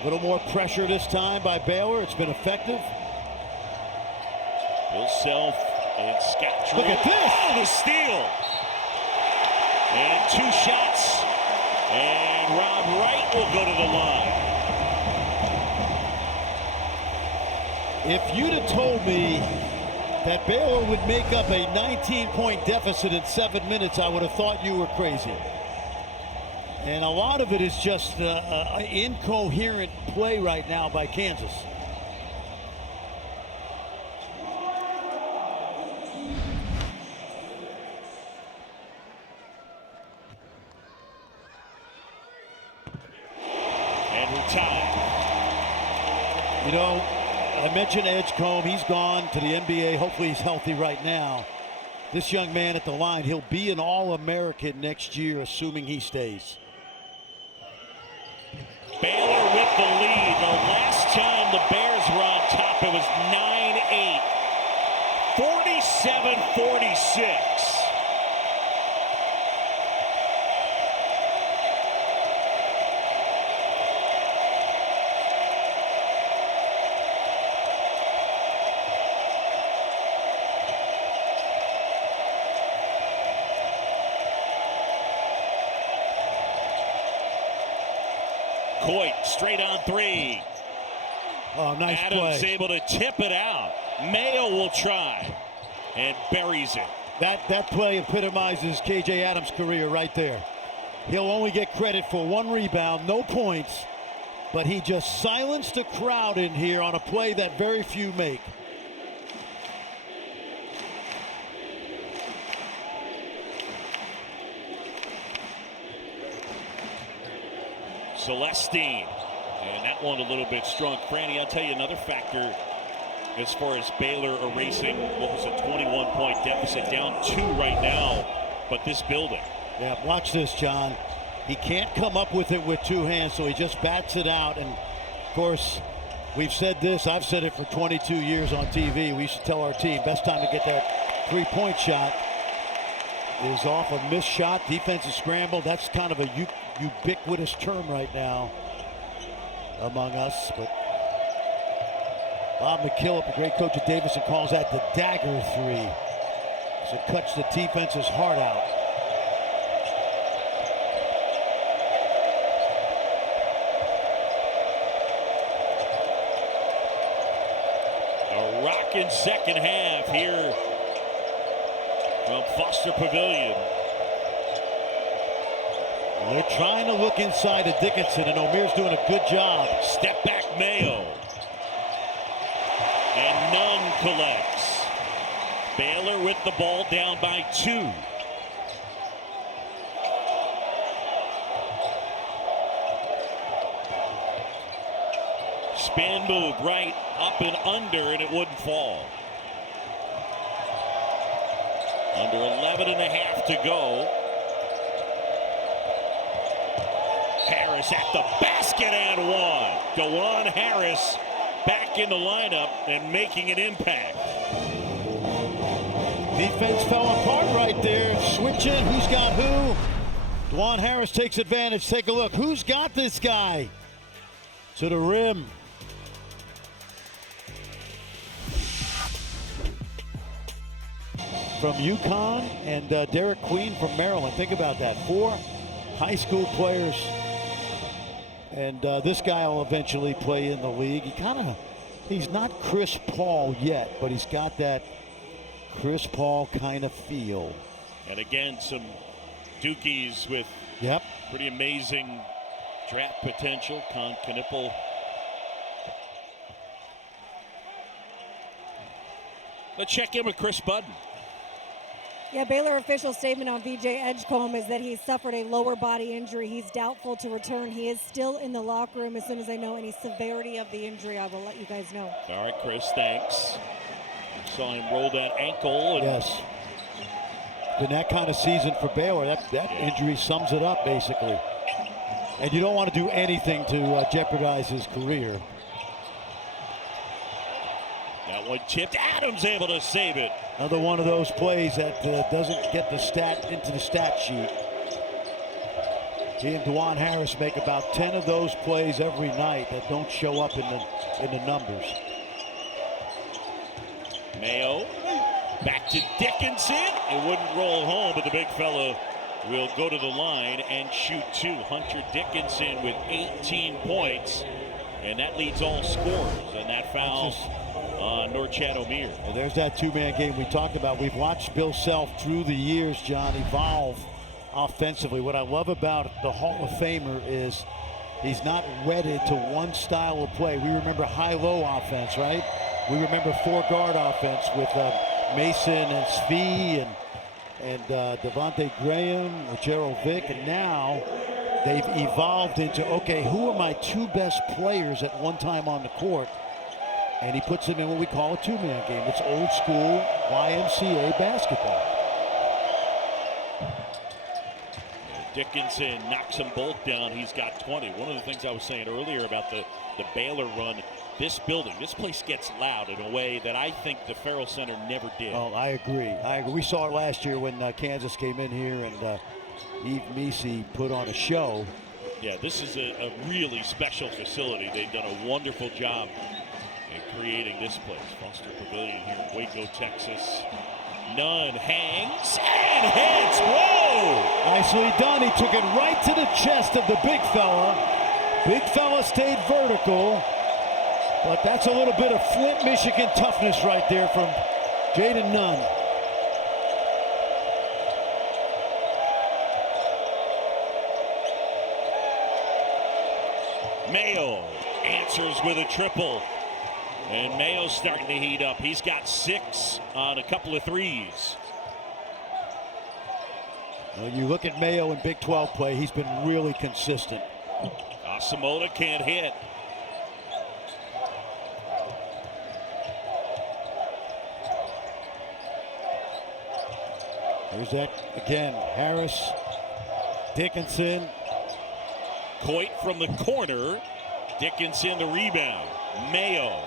A little more pressure this time by Baylor. It's been effective. Bill Self and Scott Drew. Look at this! Oh, the steal! And 2 shots. And Rob Wright will go to the line. If you'd have told me that Baylor would make up a 19-point deficit in 7 minutes, I would have thought you were crazy. And a lot of it is just incoherent play right now by Kansas. You know, I mentioned Edgecombe. He's gone to the NBA. Hopefully he's healthy right now. This young man at the line, he'll be an All-American next year, assuming he stays. Baylor with the lead. The last time the Bears were on top, it was 9-8. 47-46. Coit straight on 3. Oh, nice Adams play. able to tip it out. Mayo will try and buries it. That play epitomizes KJ Adams' career right there. He'll only get credit for 1 rebound, no points, but he just silenced a crowd in here on a play that very few make. Celestine, and that one a little bit strong. Franny, I'll tell you another factor as far as Baylor erasing what was a 21-point deficit, down 2 right now, but this building. Yeah, watch this, John. He can't come up with it with 2 hands, so he just bats it out. And of course, we've said this, I've said it for 22 years on TV. We used to tell our team, best time to get that 3-point shot is off a missed shot. Defense is scrambled. That's kind of a ubiquitous term right now among us. But Bob McKillop, a great coach at Davidson, calls that the dagger 3. So it cuts the defense's heart out. A rocking second half here from Foster Pavilion. They're trying to look inside of Dickinson, and O'Meara's doing a good job. Step back Mayo. And Nunn collects. Baylor with the ball down by 2. Spin move right up and under, and it wouldn't fall. Under 11 and a half to go. Harris at the basket and 1. DeJuan Harris back in the lineup and making an impact. Defense fell apart right there. Switch in. Who's got who? DeJuan Harris takes advantage. Take a look. Who's got this guy? To the rim. From UConn and Derek Queen from Maryland. Think about that. 4 high school players. And this guy will eventually play in the league. He's not Chris Paul yet, but he's got that Chris Paul kind of feel. And again, some Dukies with pretty amazing draft potential. Con Knipple. Let's check in with Chris Budden. Yeah, Baylor official statement on VJ Edgecombe is that he suffered a lower body injury. He's doubtful to return. He is still in the locker room. As soon as I know any severity of the injury, I will let you guys know. All right, Chris, thanks. Saw him roll that ankle. And yes. Been that kind of season for Baylor. That injury sums it up, basically. And you don't want to do anything to jeopardize his career. That one tipped. Adams able to save it. Another one of those plays that doesn't get the stat into the stat sheet. He and Dwan Harris make about 10 of those plays every night that don't show up in the numbers. Mayo back to Dickinson. It wouldn't roll home, but the big fella will go to the line and shoot two. Hunter Dickinson with 18 points, and that leads all scorers. And that foul on Norchad O'Meara. Well, there's that two-man game we talked about. We've watched Bill Self through the years, John, evolve offensively. What I love about the Hall of Famer is he's not wedded to one style of play. We remember high-low offense, right? We remember four-guard offense with Mason and Svi and Devontae Graham, with Gerald Vick, and now they've evolved into, okay, who are my two best players at one time on the court? And he puts them in what we call a two-man game. It's old school YMCA basketball. Dickinson knocks them both down. He's got 20. One of the things I was saying earlier about the Baylor run, this building, this place gets loud in a way that I think the Farrell Center never did. Oh, I agree. We saw it last year when Kansas came in here and Yves Misi put on a show. Yeah, this is a really special facility. They've done a wonderful job in creating this place. Foster Pavilion here in Waco, Texas. Nunn hangs and hits. Whoa! Nicely done. He took it right to the chest of the big fella. Big fella stayed vertical. But that's a little bit of Flint, Michigan toughness right there from Jaden Nunn. Mayo answers with a triple. And Mayo's starting to heat up. He's got 6 on a couple of threes. Well, you look at Mayo in Big 12 play, he's been really consistent. Asamoah can't hit. There's that again. Harris, Dickinson. Coit from the corner. Dickinson the rebound. Mayo.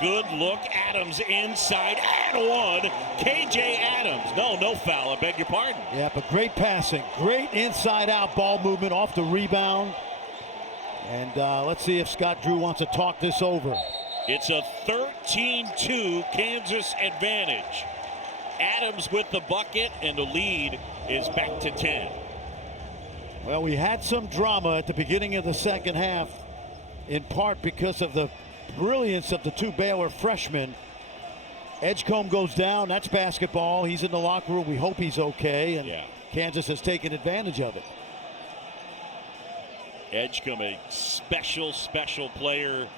Good look. Adams inside and one. KJ Adams. No foul. I beg your pardon. Yeah, but great passing. Great inside-out ball movement off the rebound. And let's see if Scott Drew wants to talk this over. It's a 13-2 Kansas advantage. Adams with the bucket, and the lead is back to 10. Well, we had some drama at the beginning of the second half, in part because of the brilliance of the two Baylor freshmen. Edgecombe goes down. That's basketball. He's in the locker room. We hope he's okay, and Kansas has taken advantage of it. Edgecombe, a special player.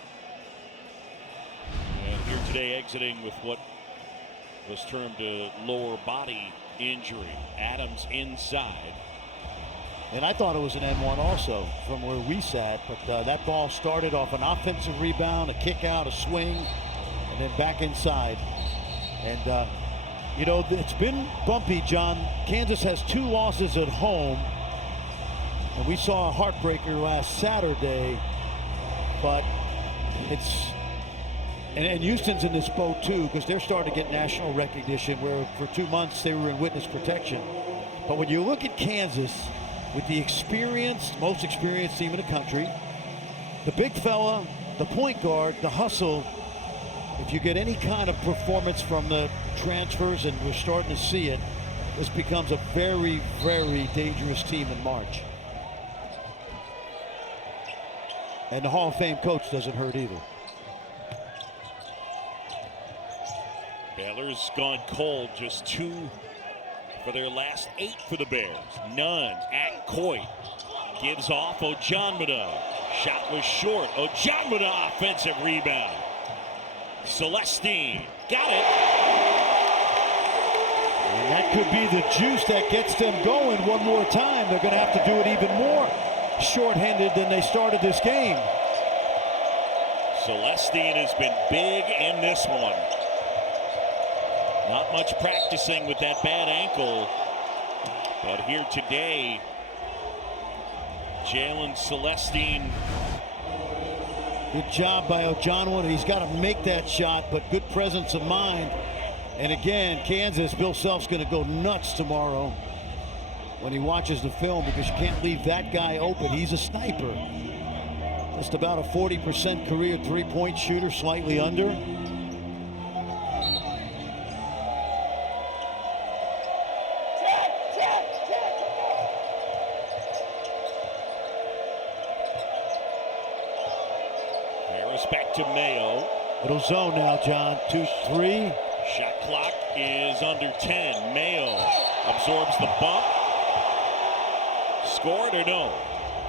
And here today exiting with what was termed a lower body injury. Adams inside. And I thought it was an N1 also from where we sat, but that ball started off an offensive rebound, a kick out, a swing, and then back inside. And, you know, it's been bumpy, John. Kansas has 2 losses at home, and we saw a heartbreaker last Saturday, but it's, and Houston's in this boat too, because they're starting to get national recognition, where for 2 months they were in witness protection. But when you look at Kansas, with the most experienced team in the country, the big fella, the point guard, the hustle, if you get any kind of performance from the transfers, and we're starting to see it, this becomes a very, very dangerous team in March. And the Hall of Fame coach doesn't hurt either. Baylor's gone cold, just 2 for their last 8 for the Bears. Nunn at Coit. Gives off Ojanmada. Shot was short. Ojanmada offensive rebound. Celestine got it. And that could be the juice that gets them going one more time. They're going to have to do it even more shorthanded than they started this game. Celestine has been big in this one. Not much practicing with that bad ankle, but here today, Jalen Celestine. Good job by Ojonwood. He's got to make that shot, but good presence of mind. And again, Kansas, Bill Self's going to go nuts tomorrow when he watches the film, because you can't leave that guy open. He's a sniper. Just about a 40% career three-point shooter, slightly under. Harris back to Mayo. Little zone now, John. 2-3. Shot clock is under 10. Mayo absorbs the bump. Scored or no?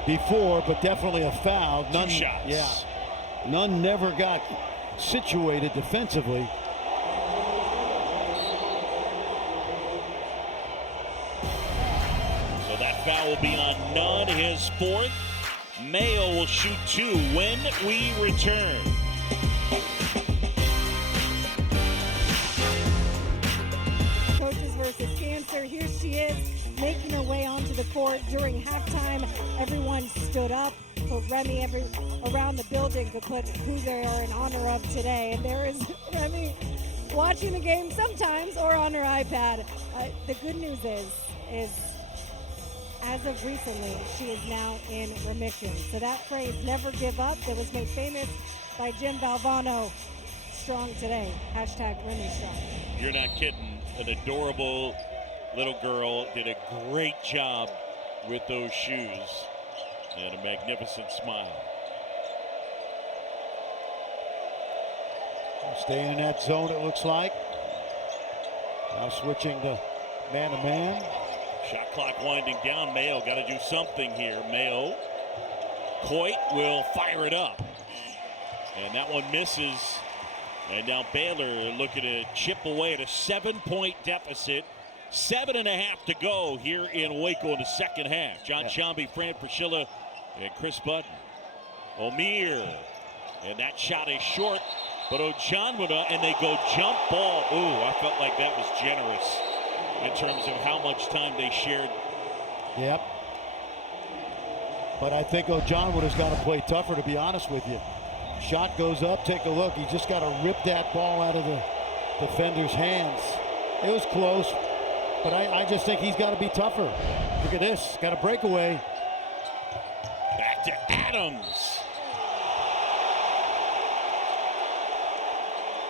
Before, but definitely a foul. None, 2 shots. Yeah. None never got situated defensively. So that foul will be on Nunn, his 4th. Mayo will shoot 2 when we return. Coaches versus cancer. Here she is, making her way onto the court during halftime. Everyone stood up, put Remy around the building to put who they are in honor of today. And there is Remy watching the game sometimes or on her iPad. The good news is as of recently, she is now in remission. So that phrase, never give up, that was made famous by Jim Valvano. Strong today. Hashtag Remy strong. You're not kidding. An adorable little girl did a great job with those shoes and a magnificent smile. Staying in that zone, it looks like. Now switching to man-to-man. Shot clock winding down. Mayo got to do something here. Mayo. Coit will fire it up. And that one misses. And now Baylor looking to chip away at a 7-point deficit. 7.5 to go here in Waco in the second half. John Shambi, Fran Priscilla, and Chris Button. O'Meara. And that shot is short. But Ojonwood, and they go jump ball. Ooh, I felt like that was generous in terms of how much time they shared. Yep. But I think Ojonwood has got to play tougher, to be honest with you. Shot goes up, take a look. He just got to rip that ball out of the defender's hands. It was close, but I just think he's got to be tougher. Look at this, got a breakaway. Back to Adams.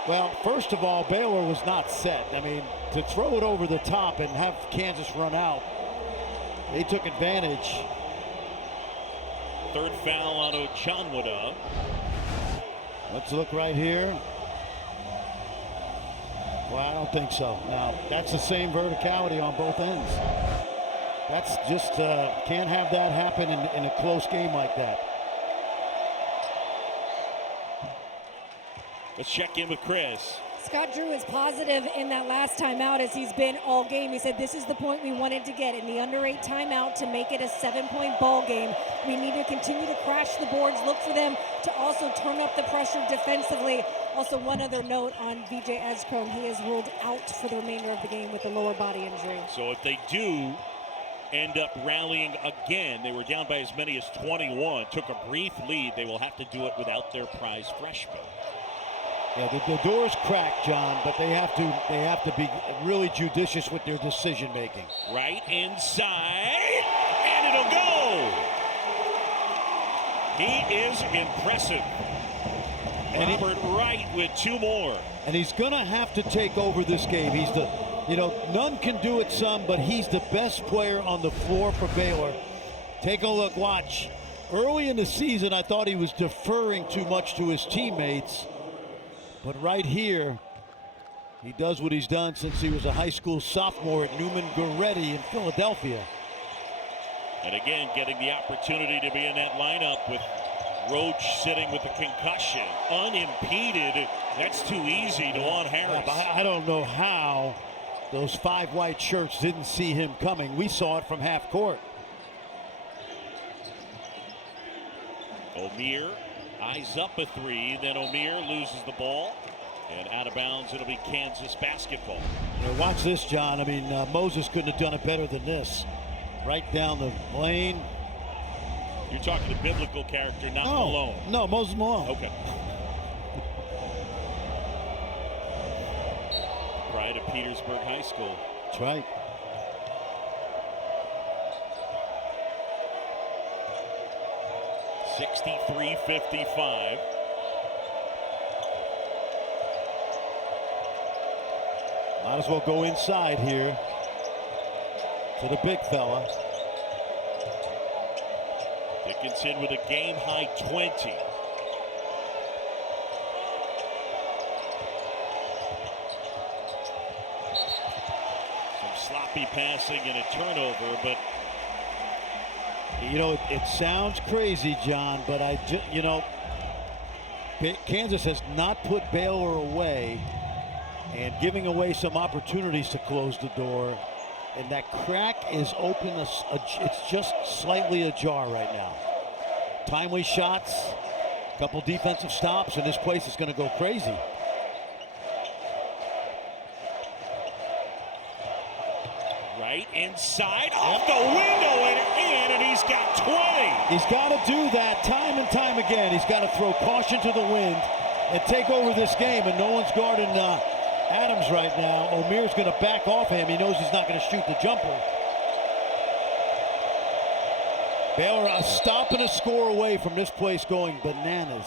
Well, first of all, Baylor was not set. I mean, to throw it over the top and have Kansas run out, they took advantage. 3rd foul on Ojonwood. Let's look right here. Well, I don't think so. Now, that's the same verticality on both ends. That's just, can't have that happen in a close game like that. Let's check in with Chris. Scott Drew is positive in that last timeout as he's been all game. He said this is the point we wanted to get in the under 8 timeout to make it a 7-point ball game. We need to continue to crash the boards, look for them to also turn up the pressure defensively. Also, one other note on VJ Edgecombe, he is ruled out for the remainder of the game with a lower body injury. So if they do end up rallying again, they were down by as many as 21, took a brief lead, they will have to do it without their prize freshman. Yeah, the door's cracked, John, but they have to be really judicious with their decision making. Right inside, and it'll go. He is impressive. And Robert Wright with 2 more. And he's gonna have to take over this game. He's Nunn can do it some, but he's the best player on the floor for Baylor. Take a look, watch. Early in the season, I thought he was deferring too much to his teammates. But right here, he does what he's done since he was a high school sophomore at Newman Goretti in Philadelphia. And again, getting the opportunity to be in that lineup with Roach sitting with a concussion. Unimpeded. That's too easy to Juan Harris. I don't know how those 5 white shirts didn't see him coming. We saw it from half court. O'Meara eyes up a 3, then O'Meara loses the ball. And out of bounds, it'll be Kansas basketball. Watch this, John. I mean, Moses couldn't have done it better than this. Right down the lane. You're talking a biblical character, not Malone. No, Moses Malone. Okay. Pride of Petersburg High School. That's right. (63-55). Might as well go inside here to the big fella. Dickinson with a game-high 20. Some sloppy passing and a turnover, but it sounds crazy, John, but Kansas has not put Baylor away and giving away some opportunities to close the door. And that crack is open. It's just slightly ajar right now. Timely shots, a couple defensive stops, and this place is going to go crazy. Right inside, off the window and in, and he's got 20. He's got to do that time and time again. He's got to throw caution to the wind and take over this game, and no one's guarding Adams right now. Omir's going to back off him. He knows he's not going to shoot the jumper. Baylor a stop and a score away from this place going bananas.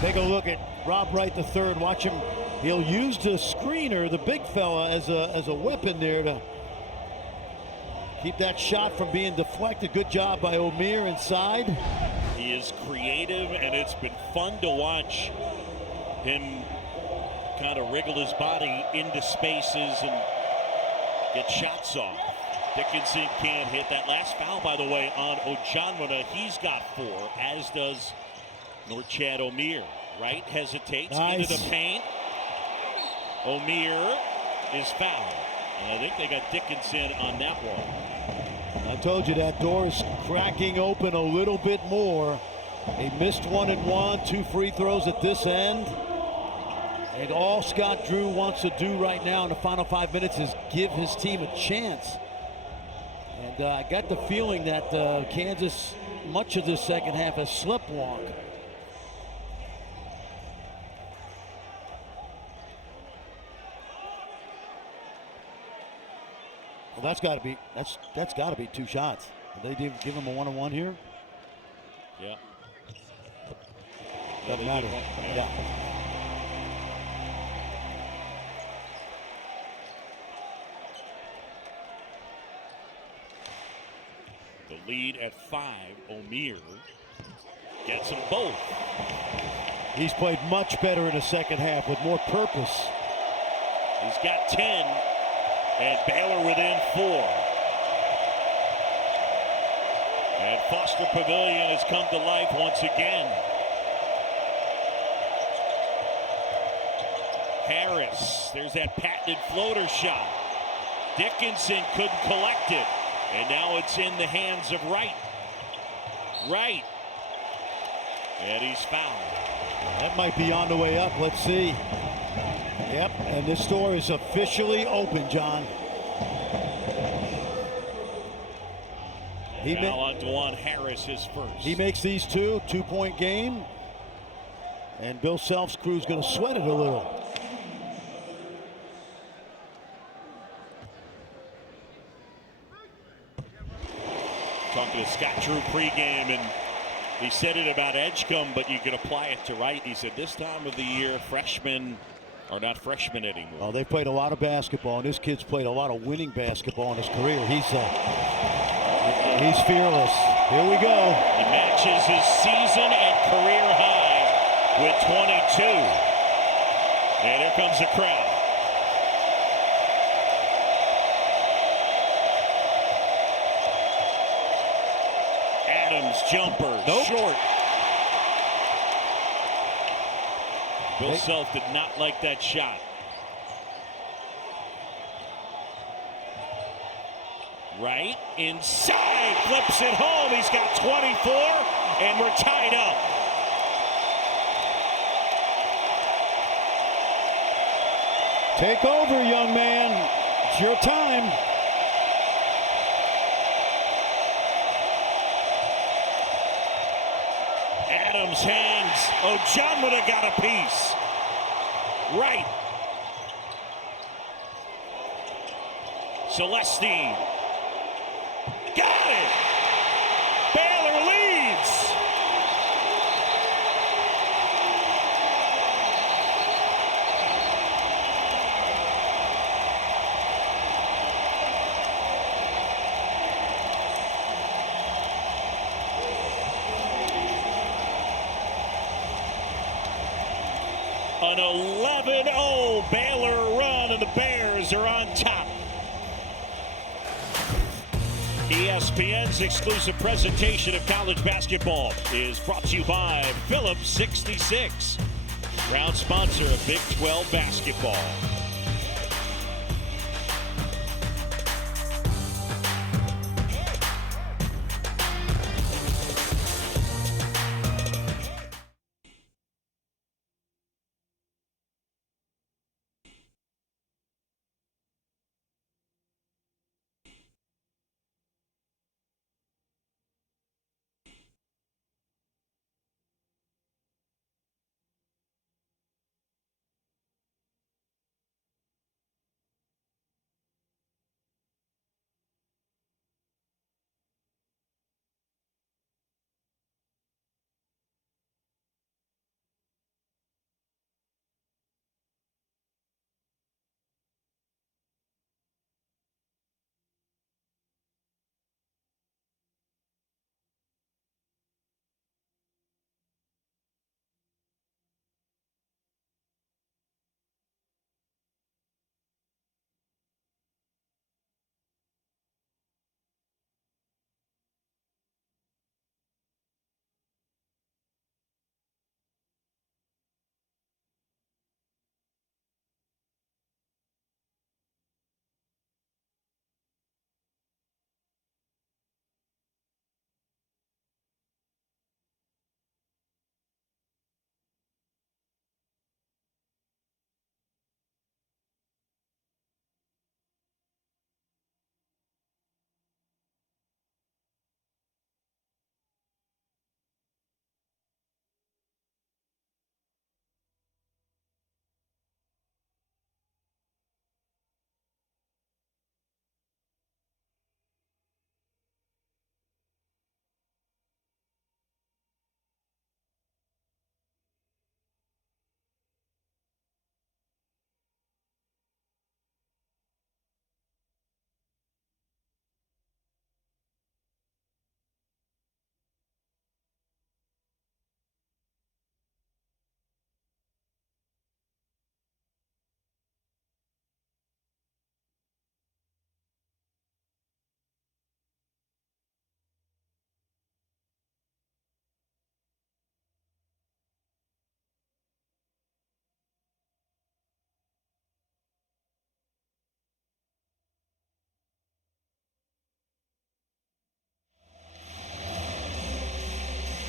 Take a look at Rob Wright III. Watch him. He'll use the screener, the big fella, as a weapon there to keep that shot from being deflected. Good job by Omir inside. He is creative, and it's been fun to watch him kind of wriggle his body into spaces and get shots off. Dickinson can't hit. That last foul, by the way, on Ojanwuna, he's got 4, as does Norchad Omir. Wright hesitates into the paint. Omir is fouled. And I think they got Dickinson on that one. I told you that door is cracking open a little bit more. He missed 1 and 1, 2 free throws at this end. And all Scott Drew wants to do right now in the final 5 minutes is give his team a chance. And I got the feeling that Kansas, much of this second half, has sleptwalked. Well, that's got to be 2 shots. Did they give him a 1-on-1 here? Yeah. Doesn't matter. Yeah. The lead at 5. Omir gets them both. He's played much better in the second half with more purpose. He's got 10, and Baylor within 4. And Foster Pavilion has come to life once again. Harris, there's that patented floater shot. Dickinson couldn't collect it. And now it's in the hands of Wright. Wright. And he's fouled. That might be on the way up. Let's see. Yep, and this door is officially open, John. Now on DeJuan Harris, his first. He makes these 2-point game. And Bill Self's crew's going to sweat it a little. Talking to Scott Drew pregame, and he said it about Edgecombe, but you can apply it to Wright. He said this time of the year, freshmen are not freshmen anymore. Oh, they played a lot of basketball, and this kid's played a lot of winning basketball in his career. He's fearless. Here we go. He matches his season and career high with 22. And here comes the crowd. Adams jumper, short. Bill Self did not like that shot. Right inside, flips it home. He's got 24, and we're tied up. Take over, young man. It's your time. Adams hangs. Oh, John would have got a piece. Right. Celestine. Got it. Baylor leads. An 11-0 Baylor run, and the Bears are on top. ESPN's exclusive presentation of college basketball is brought to you by Phillips 66, proud sponsor of Big 12 basketball.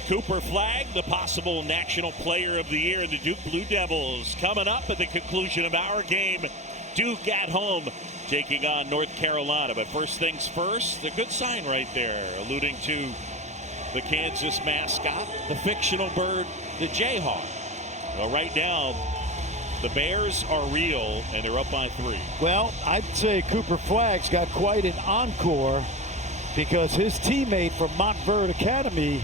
Cooper Flagg, the possible National Player of the Year in the Duke Blue Devils. Coming up at the conclusion of our game, Duke at home taking on North Carolina. But first things first, a good sign right there, alluding to the Kansas mascot, the fictional bird, the Jayhawk. Well, right now, the Bears are real, and they're up by 3. Well, I'd say Cooper Flagg's got quite an encore because his teammate from Montverde Academy,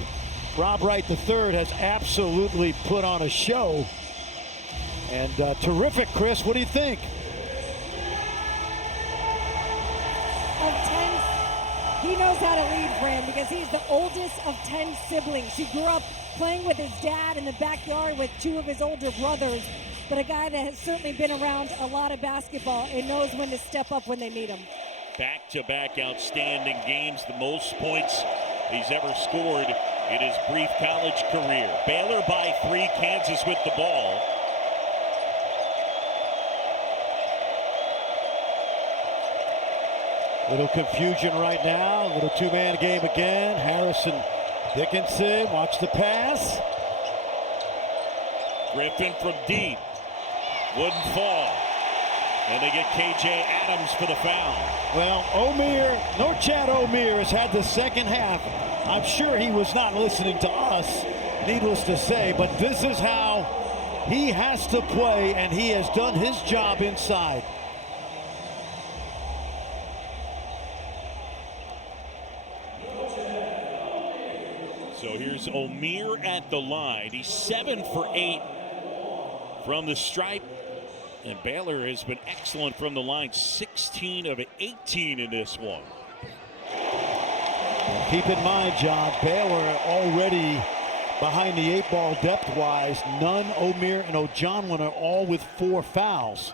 Rob Wright III, has absolutely put on a show. And terrific, Chris. What do you think? Of 10, he knows how to lead, Fran, because he's the oldest of 10 siblings. He grew up playing with his dad in the backyard with 2 of his older brothers, but a guy that has certainly been around a lot of basketball and knows when to step up when they need him. Back-to-back outstanding games, the most points he's ever scored in his brief college career. Baylor by 3, Kansas with the ball. Little confusion right now. Little two-man game again. Harrison Dickinson, watch the pass. Griffin from deep. Wouldn't fall. And they get KJ Adams for the foul. Well, Norchad Omier has had the second half. I'm sure he was not listening to us, needless to say, but this is how he has to play, and he has done his job inside. So here's Omier at the line. He's 7 for 8 from the stripe. And Baylor has been excellent from the line, 16 of 18 in this one. Keep in mind, John, Baylor already behind the 8-ball depth-wise. Nunn, Omier, and Ojonwin are all with 4 fouls.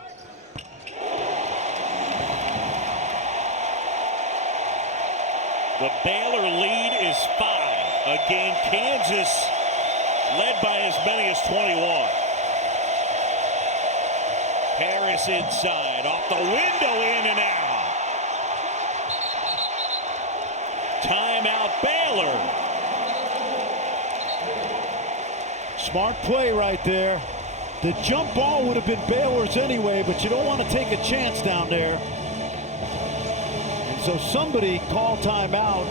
The Baylor lead is 5. Again, Kansas led by as many as 21. Harris inside, off the window, in and out. Timeout, Baylor. Smart play right there. The jump ball would have been Baylor's anyway, but you don't want to take a chance down there. And so somebody called timeout.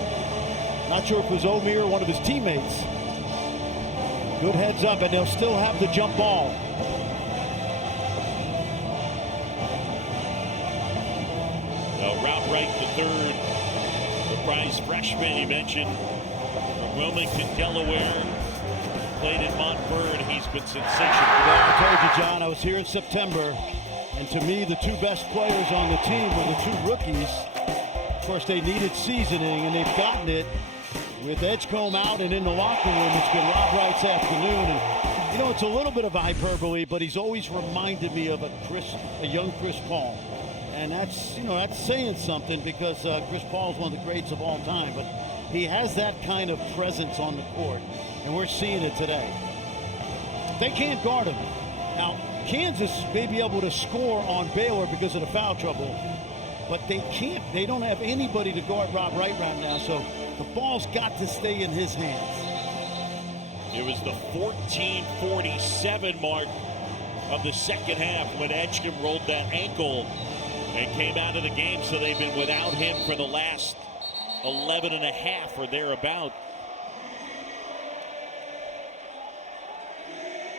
Not sure if it was Omier or one of his teammates. Good heads up, and they'll still have the jump ball. Rob Wright III, the prize freshman he mentioned from Wilmington, Delaware, played in Montverde. He's been sensational. Well, I told you, John, I was here in September, and to me, the 2 best players on the team were the 2 rookies. Of course, they needed seasoning, and they've gotten it with Edgecombe out and in the locker room. It's been Rob Wright's afternoon, and you know, it's a little bit of hyperbole, but he's always reminded me of a young Chris Paul. And that's, you know, that's saying something, because Chris Paul is one of the greats of all time, but he has that kind of presence on the court, and we're seeing it today. They can't guard him. Now, Kansas may be able to score on Baylor because of the foul trouble, but they can't. They don't have anybody to guard Rob Wright right now, so the ball's got to stay in his hands. It was the 14:47 mark of the second half when Edgecombe rolled that ankle and came out of the game, so they've been without him for the last 11 and a half or thereabout.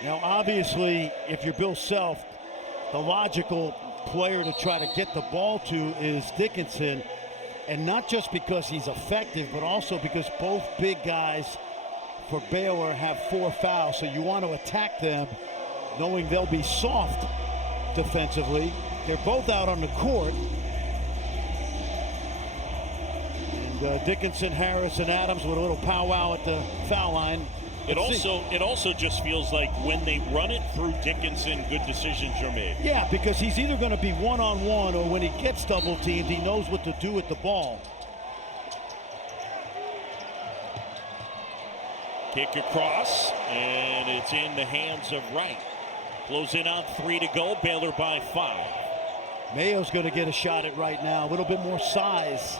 Now, obviously, if you're Bill Self, the logical player to try to get the ball to is Dickinson, and not just because he's effective, but also because both big guys for Baylor have 4 fouls, so you want to attack them knowing they'll be soft defensively. They're both out on the court. And Dickinson, Harris, and Adams with a little powwow at the foul line. It also just feels like when they run it through Dickinson, good decisions are made. Yeah, because he's either going to be one-on-one, or when he gets double-teamed, he knows what to do with the ball. Kick across, and it's in the hands of Wright. Closing on 3 to go, Baylor by 5. Mayo's going to get a shot at right now, a little bit more size.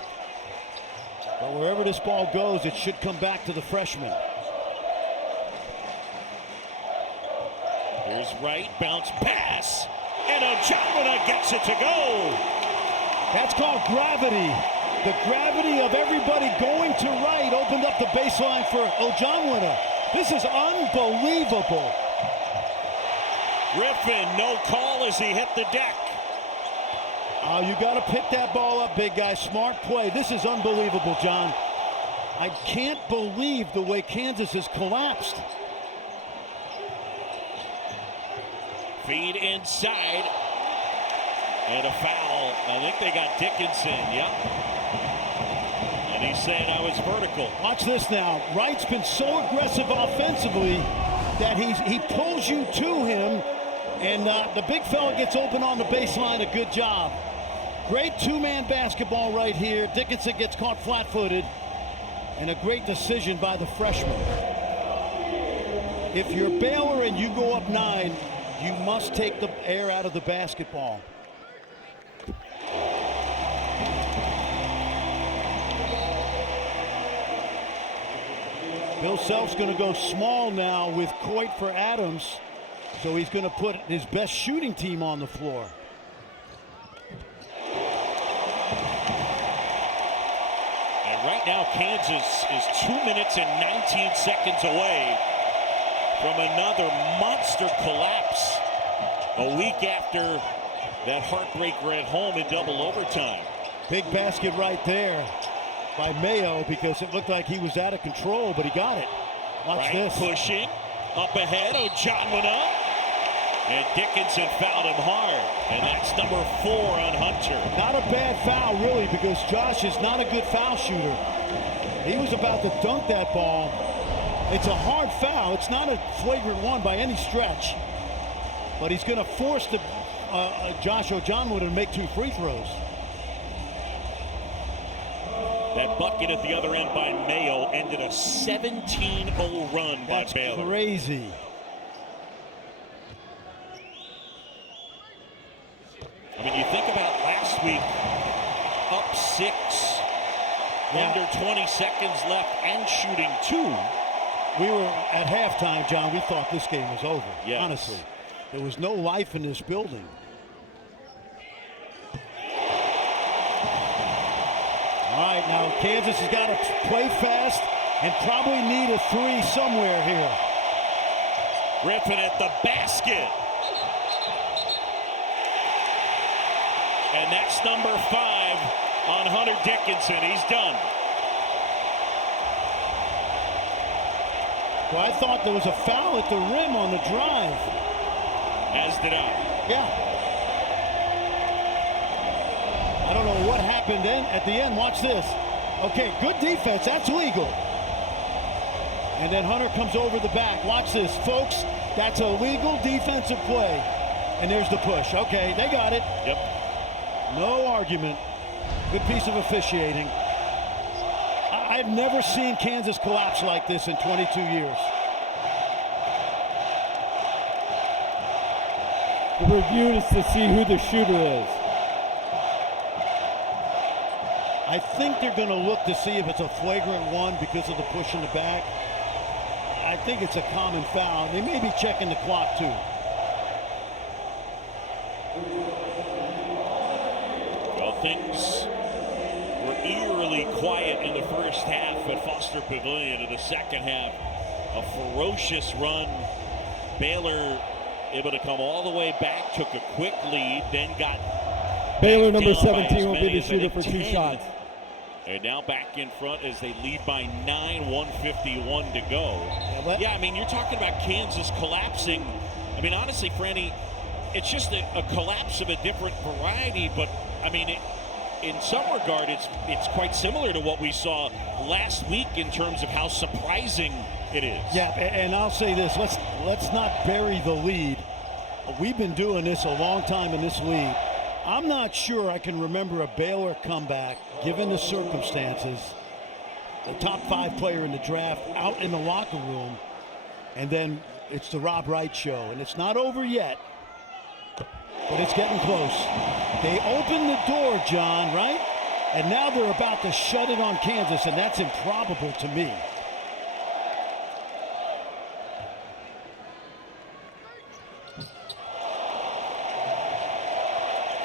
But wherever this ball goes, it should come back to the freshman. Here's Wright, bounce pass, and Ojonwin gets it to go. That's called gravity. The gravity of everybody going to Wright opened up the baseline for Ojonwin. This is unbelievable. Griffin, no call as he hit the deck. Oh, you got to pick that ball up, big guy. Smart play. This is unbelievable, John. I can't believe the way Kansas has collapsed. Feed inside. And a foul. I think they got Dickinson, yeah. And he's saying I was vertical. Watch this now. Wright's been so aggressive offensively that he pulls you to him, and the big fella gets open on the baseline. A good job. Great 2-man basketball right here. Dickinson gets caught flat-footed, and a great decision by the freshman. If you're Baylor and you go up 9, you must take the air out of the basketball. Bill Self's going to go small now with Coit for Adams, so he's going to put his best shooting team on the floor. now Kansas is 2 minutes and 19 seconds away from another monster collapse a week after that heartbreaker at home in double overtime. Big basket right there by Mayo because it looked like he was out of control, but he got it. Watch this. Pushing up ahead. Ojanwuna. And Dickinson fouled him hard. And that's number 4 on Hunter. Not a bad foul, really, because Josh is not a good foul shooter. He was about to dunk that ball. It's a hard foul. It's not a flagrant one by any stretch. But he's going to force Josh Ojanwuna to make 2 free throws. That bucket at the other end by Mayo ended a 17-0 run by Baylor. That's crazy. I mean, you think about last week, up 6, under 20 seconds left, and shooting 2. We were at halftime, John. We thought this game was over. Yes. Honestly, there was no life in this building. All right, now Kansas has got to play fast and probably need a 3 somewhere here. Griffin at the basket. And that's number 5 on Hunter Dickinson. He's done. Well, I thought there was a foul at the rim on the drive. As did I. Yeah. I don't know what happened then at the end. Watch this. Okay, good defense. That's legal. And then Hunter comes over the back. Watch this, folks. That's a legal defensive play. And there's the push. Okay, they got it. Yep. No argument. Good piece of officiating. I've never seen Kansas collapse like this in 22 years. The review is to see who the shooter is. I think they're going to look to see if it's a flagrant one because of the push in the back. I think it's a common foul. They may be checking the clock too. Well, things were eerily quiet in the first half at Foster Pavilion. In the second half, a ferocious run. Baylor able to come all the way back, took a quick lead, then got Baylor number down by 17 as will many be the as, I shooter think, for 2 10. shots. And now back in front as they lead by 9, 1:51 to go. Yeah, I mean, you're talking about Kansas collapsing. I mean, honestly, Franny, it's just a collapse of a different variety, but I mean, in some regard, it's quite similar to what we saw last week in terms of how surprising it is. Yeah, and I'll say this: let's not bury the lead. We've been doing this a long time in this league. I'm not sure I can remember a Baylor comeback, given the circumstances. The top 5 player in the draft out in the locker room, and then it's the Rob Wright show, and it's not over yet. But it's getting close. They opened the door, John, right? And now they're about to shut it on Kansas, and that's improbable to me.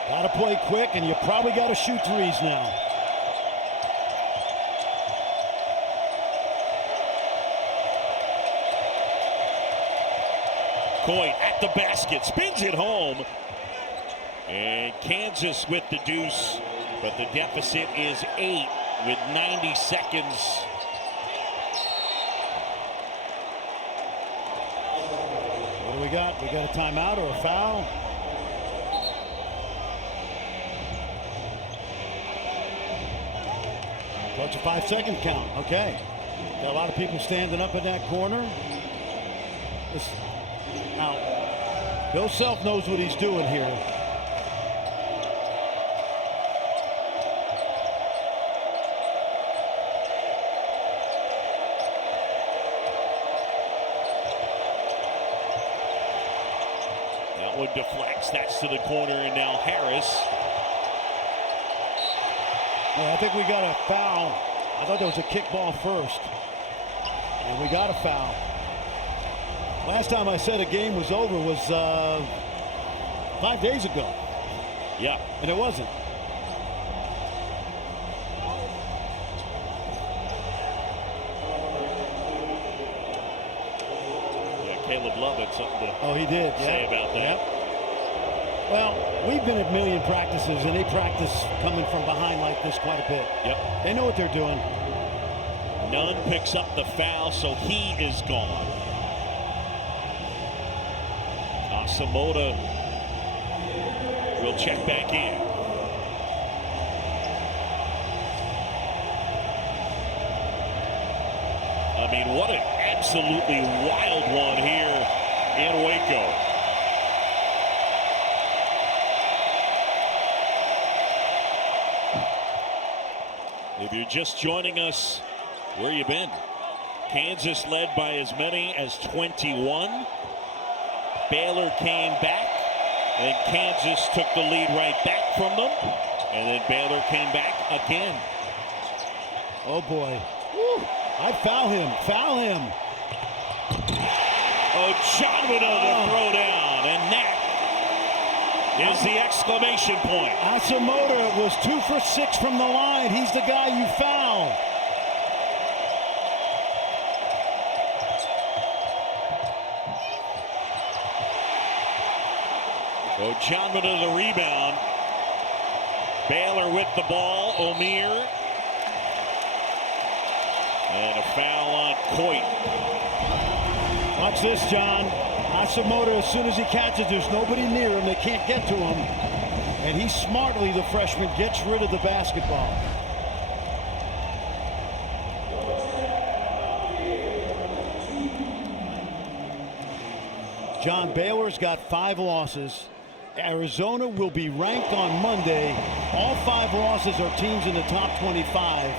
Got to play quick, and you probably got to shoot threes now. Coit at the basket, spins it home. And Kansas with the deuce, but the deficit is 8 with 90 seconds. What do we got? We got a timeout or a foul? That's a 5-second count. Okay. Got a lot of people standing up in that corner. Now, Bill Self knows what he's doing here. That one deflects. That's to the corner, and now Harris. I think we got a foul. I thought there was a kickball first. And we got a foul. Last time I said a game was over was 5 days ago. Yeah. And it wasn't. Caleb Love had something to he did. say about that. Yep. Well, we've been at million practices, and they practice coming from behind like this quite a bit. Yep. They know what they're doing. Nunn picks up the foul, so he is gone. Asamoah will check back in. I mean, what an absolutely wild one here in Waco. If you're just joining us, where you been? Kansas led by as many as 21. Baylor came back, and Kansas took the lead right back from them, and then Baylor came back again. Oh boy. Woo. I'd foul him. Foul him. Oh, John with the throw down, and that is the exclamation point. Asamoah was 2 for 6 from the line. He's the guy you foul. Oh, John with the rebound. Baylor with the ball. Omier. And a foul on Coit. Watch this, John. Asamoah, as soon as he catches, there's nobody near him. They can't get to him. And he smartly, the freshman, gets rid of the basketball. John, Baylor's got 5 losses. Arizona will be ranked on Monday. All 5 losses are teams in the top 25.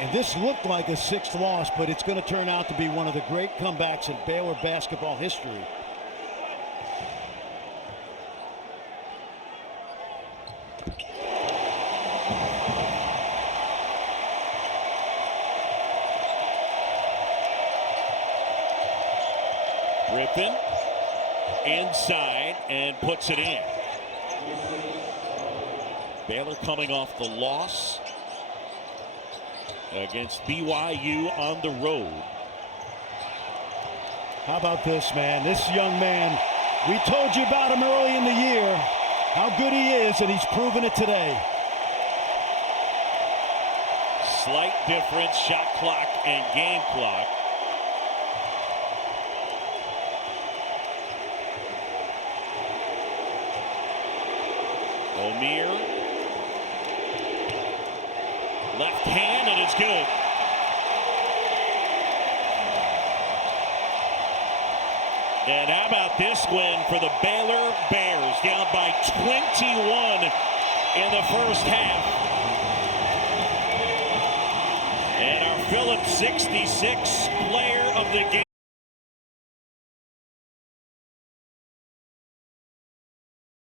And this looked like a 6th loss, but it's going to turn out to be one of the great comebacks in Baylor basketball history. Griffin inside and puts it in. Baylor coming off the loss against BYU on the road. How about this, man? This young man, we told you about him early in the year, how good he is, and he's proven it today. Slight difference, shot clock and game clock. Omier. Left hand, and it's good. And how about this win for the Baylor Bears, down by 21 in the first half. And our Phillips 66 player of the game.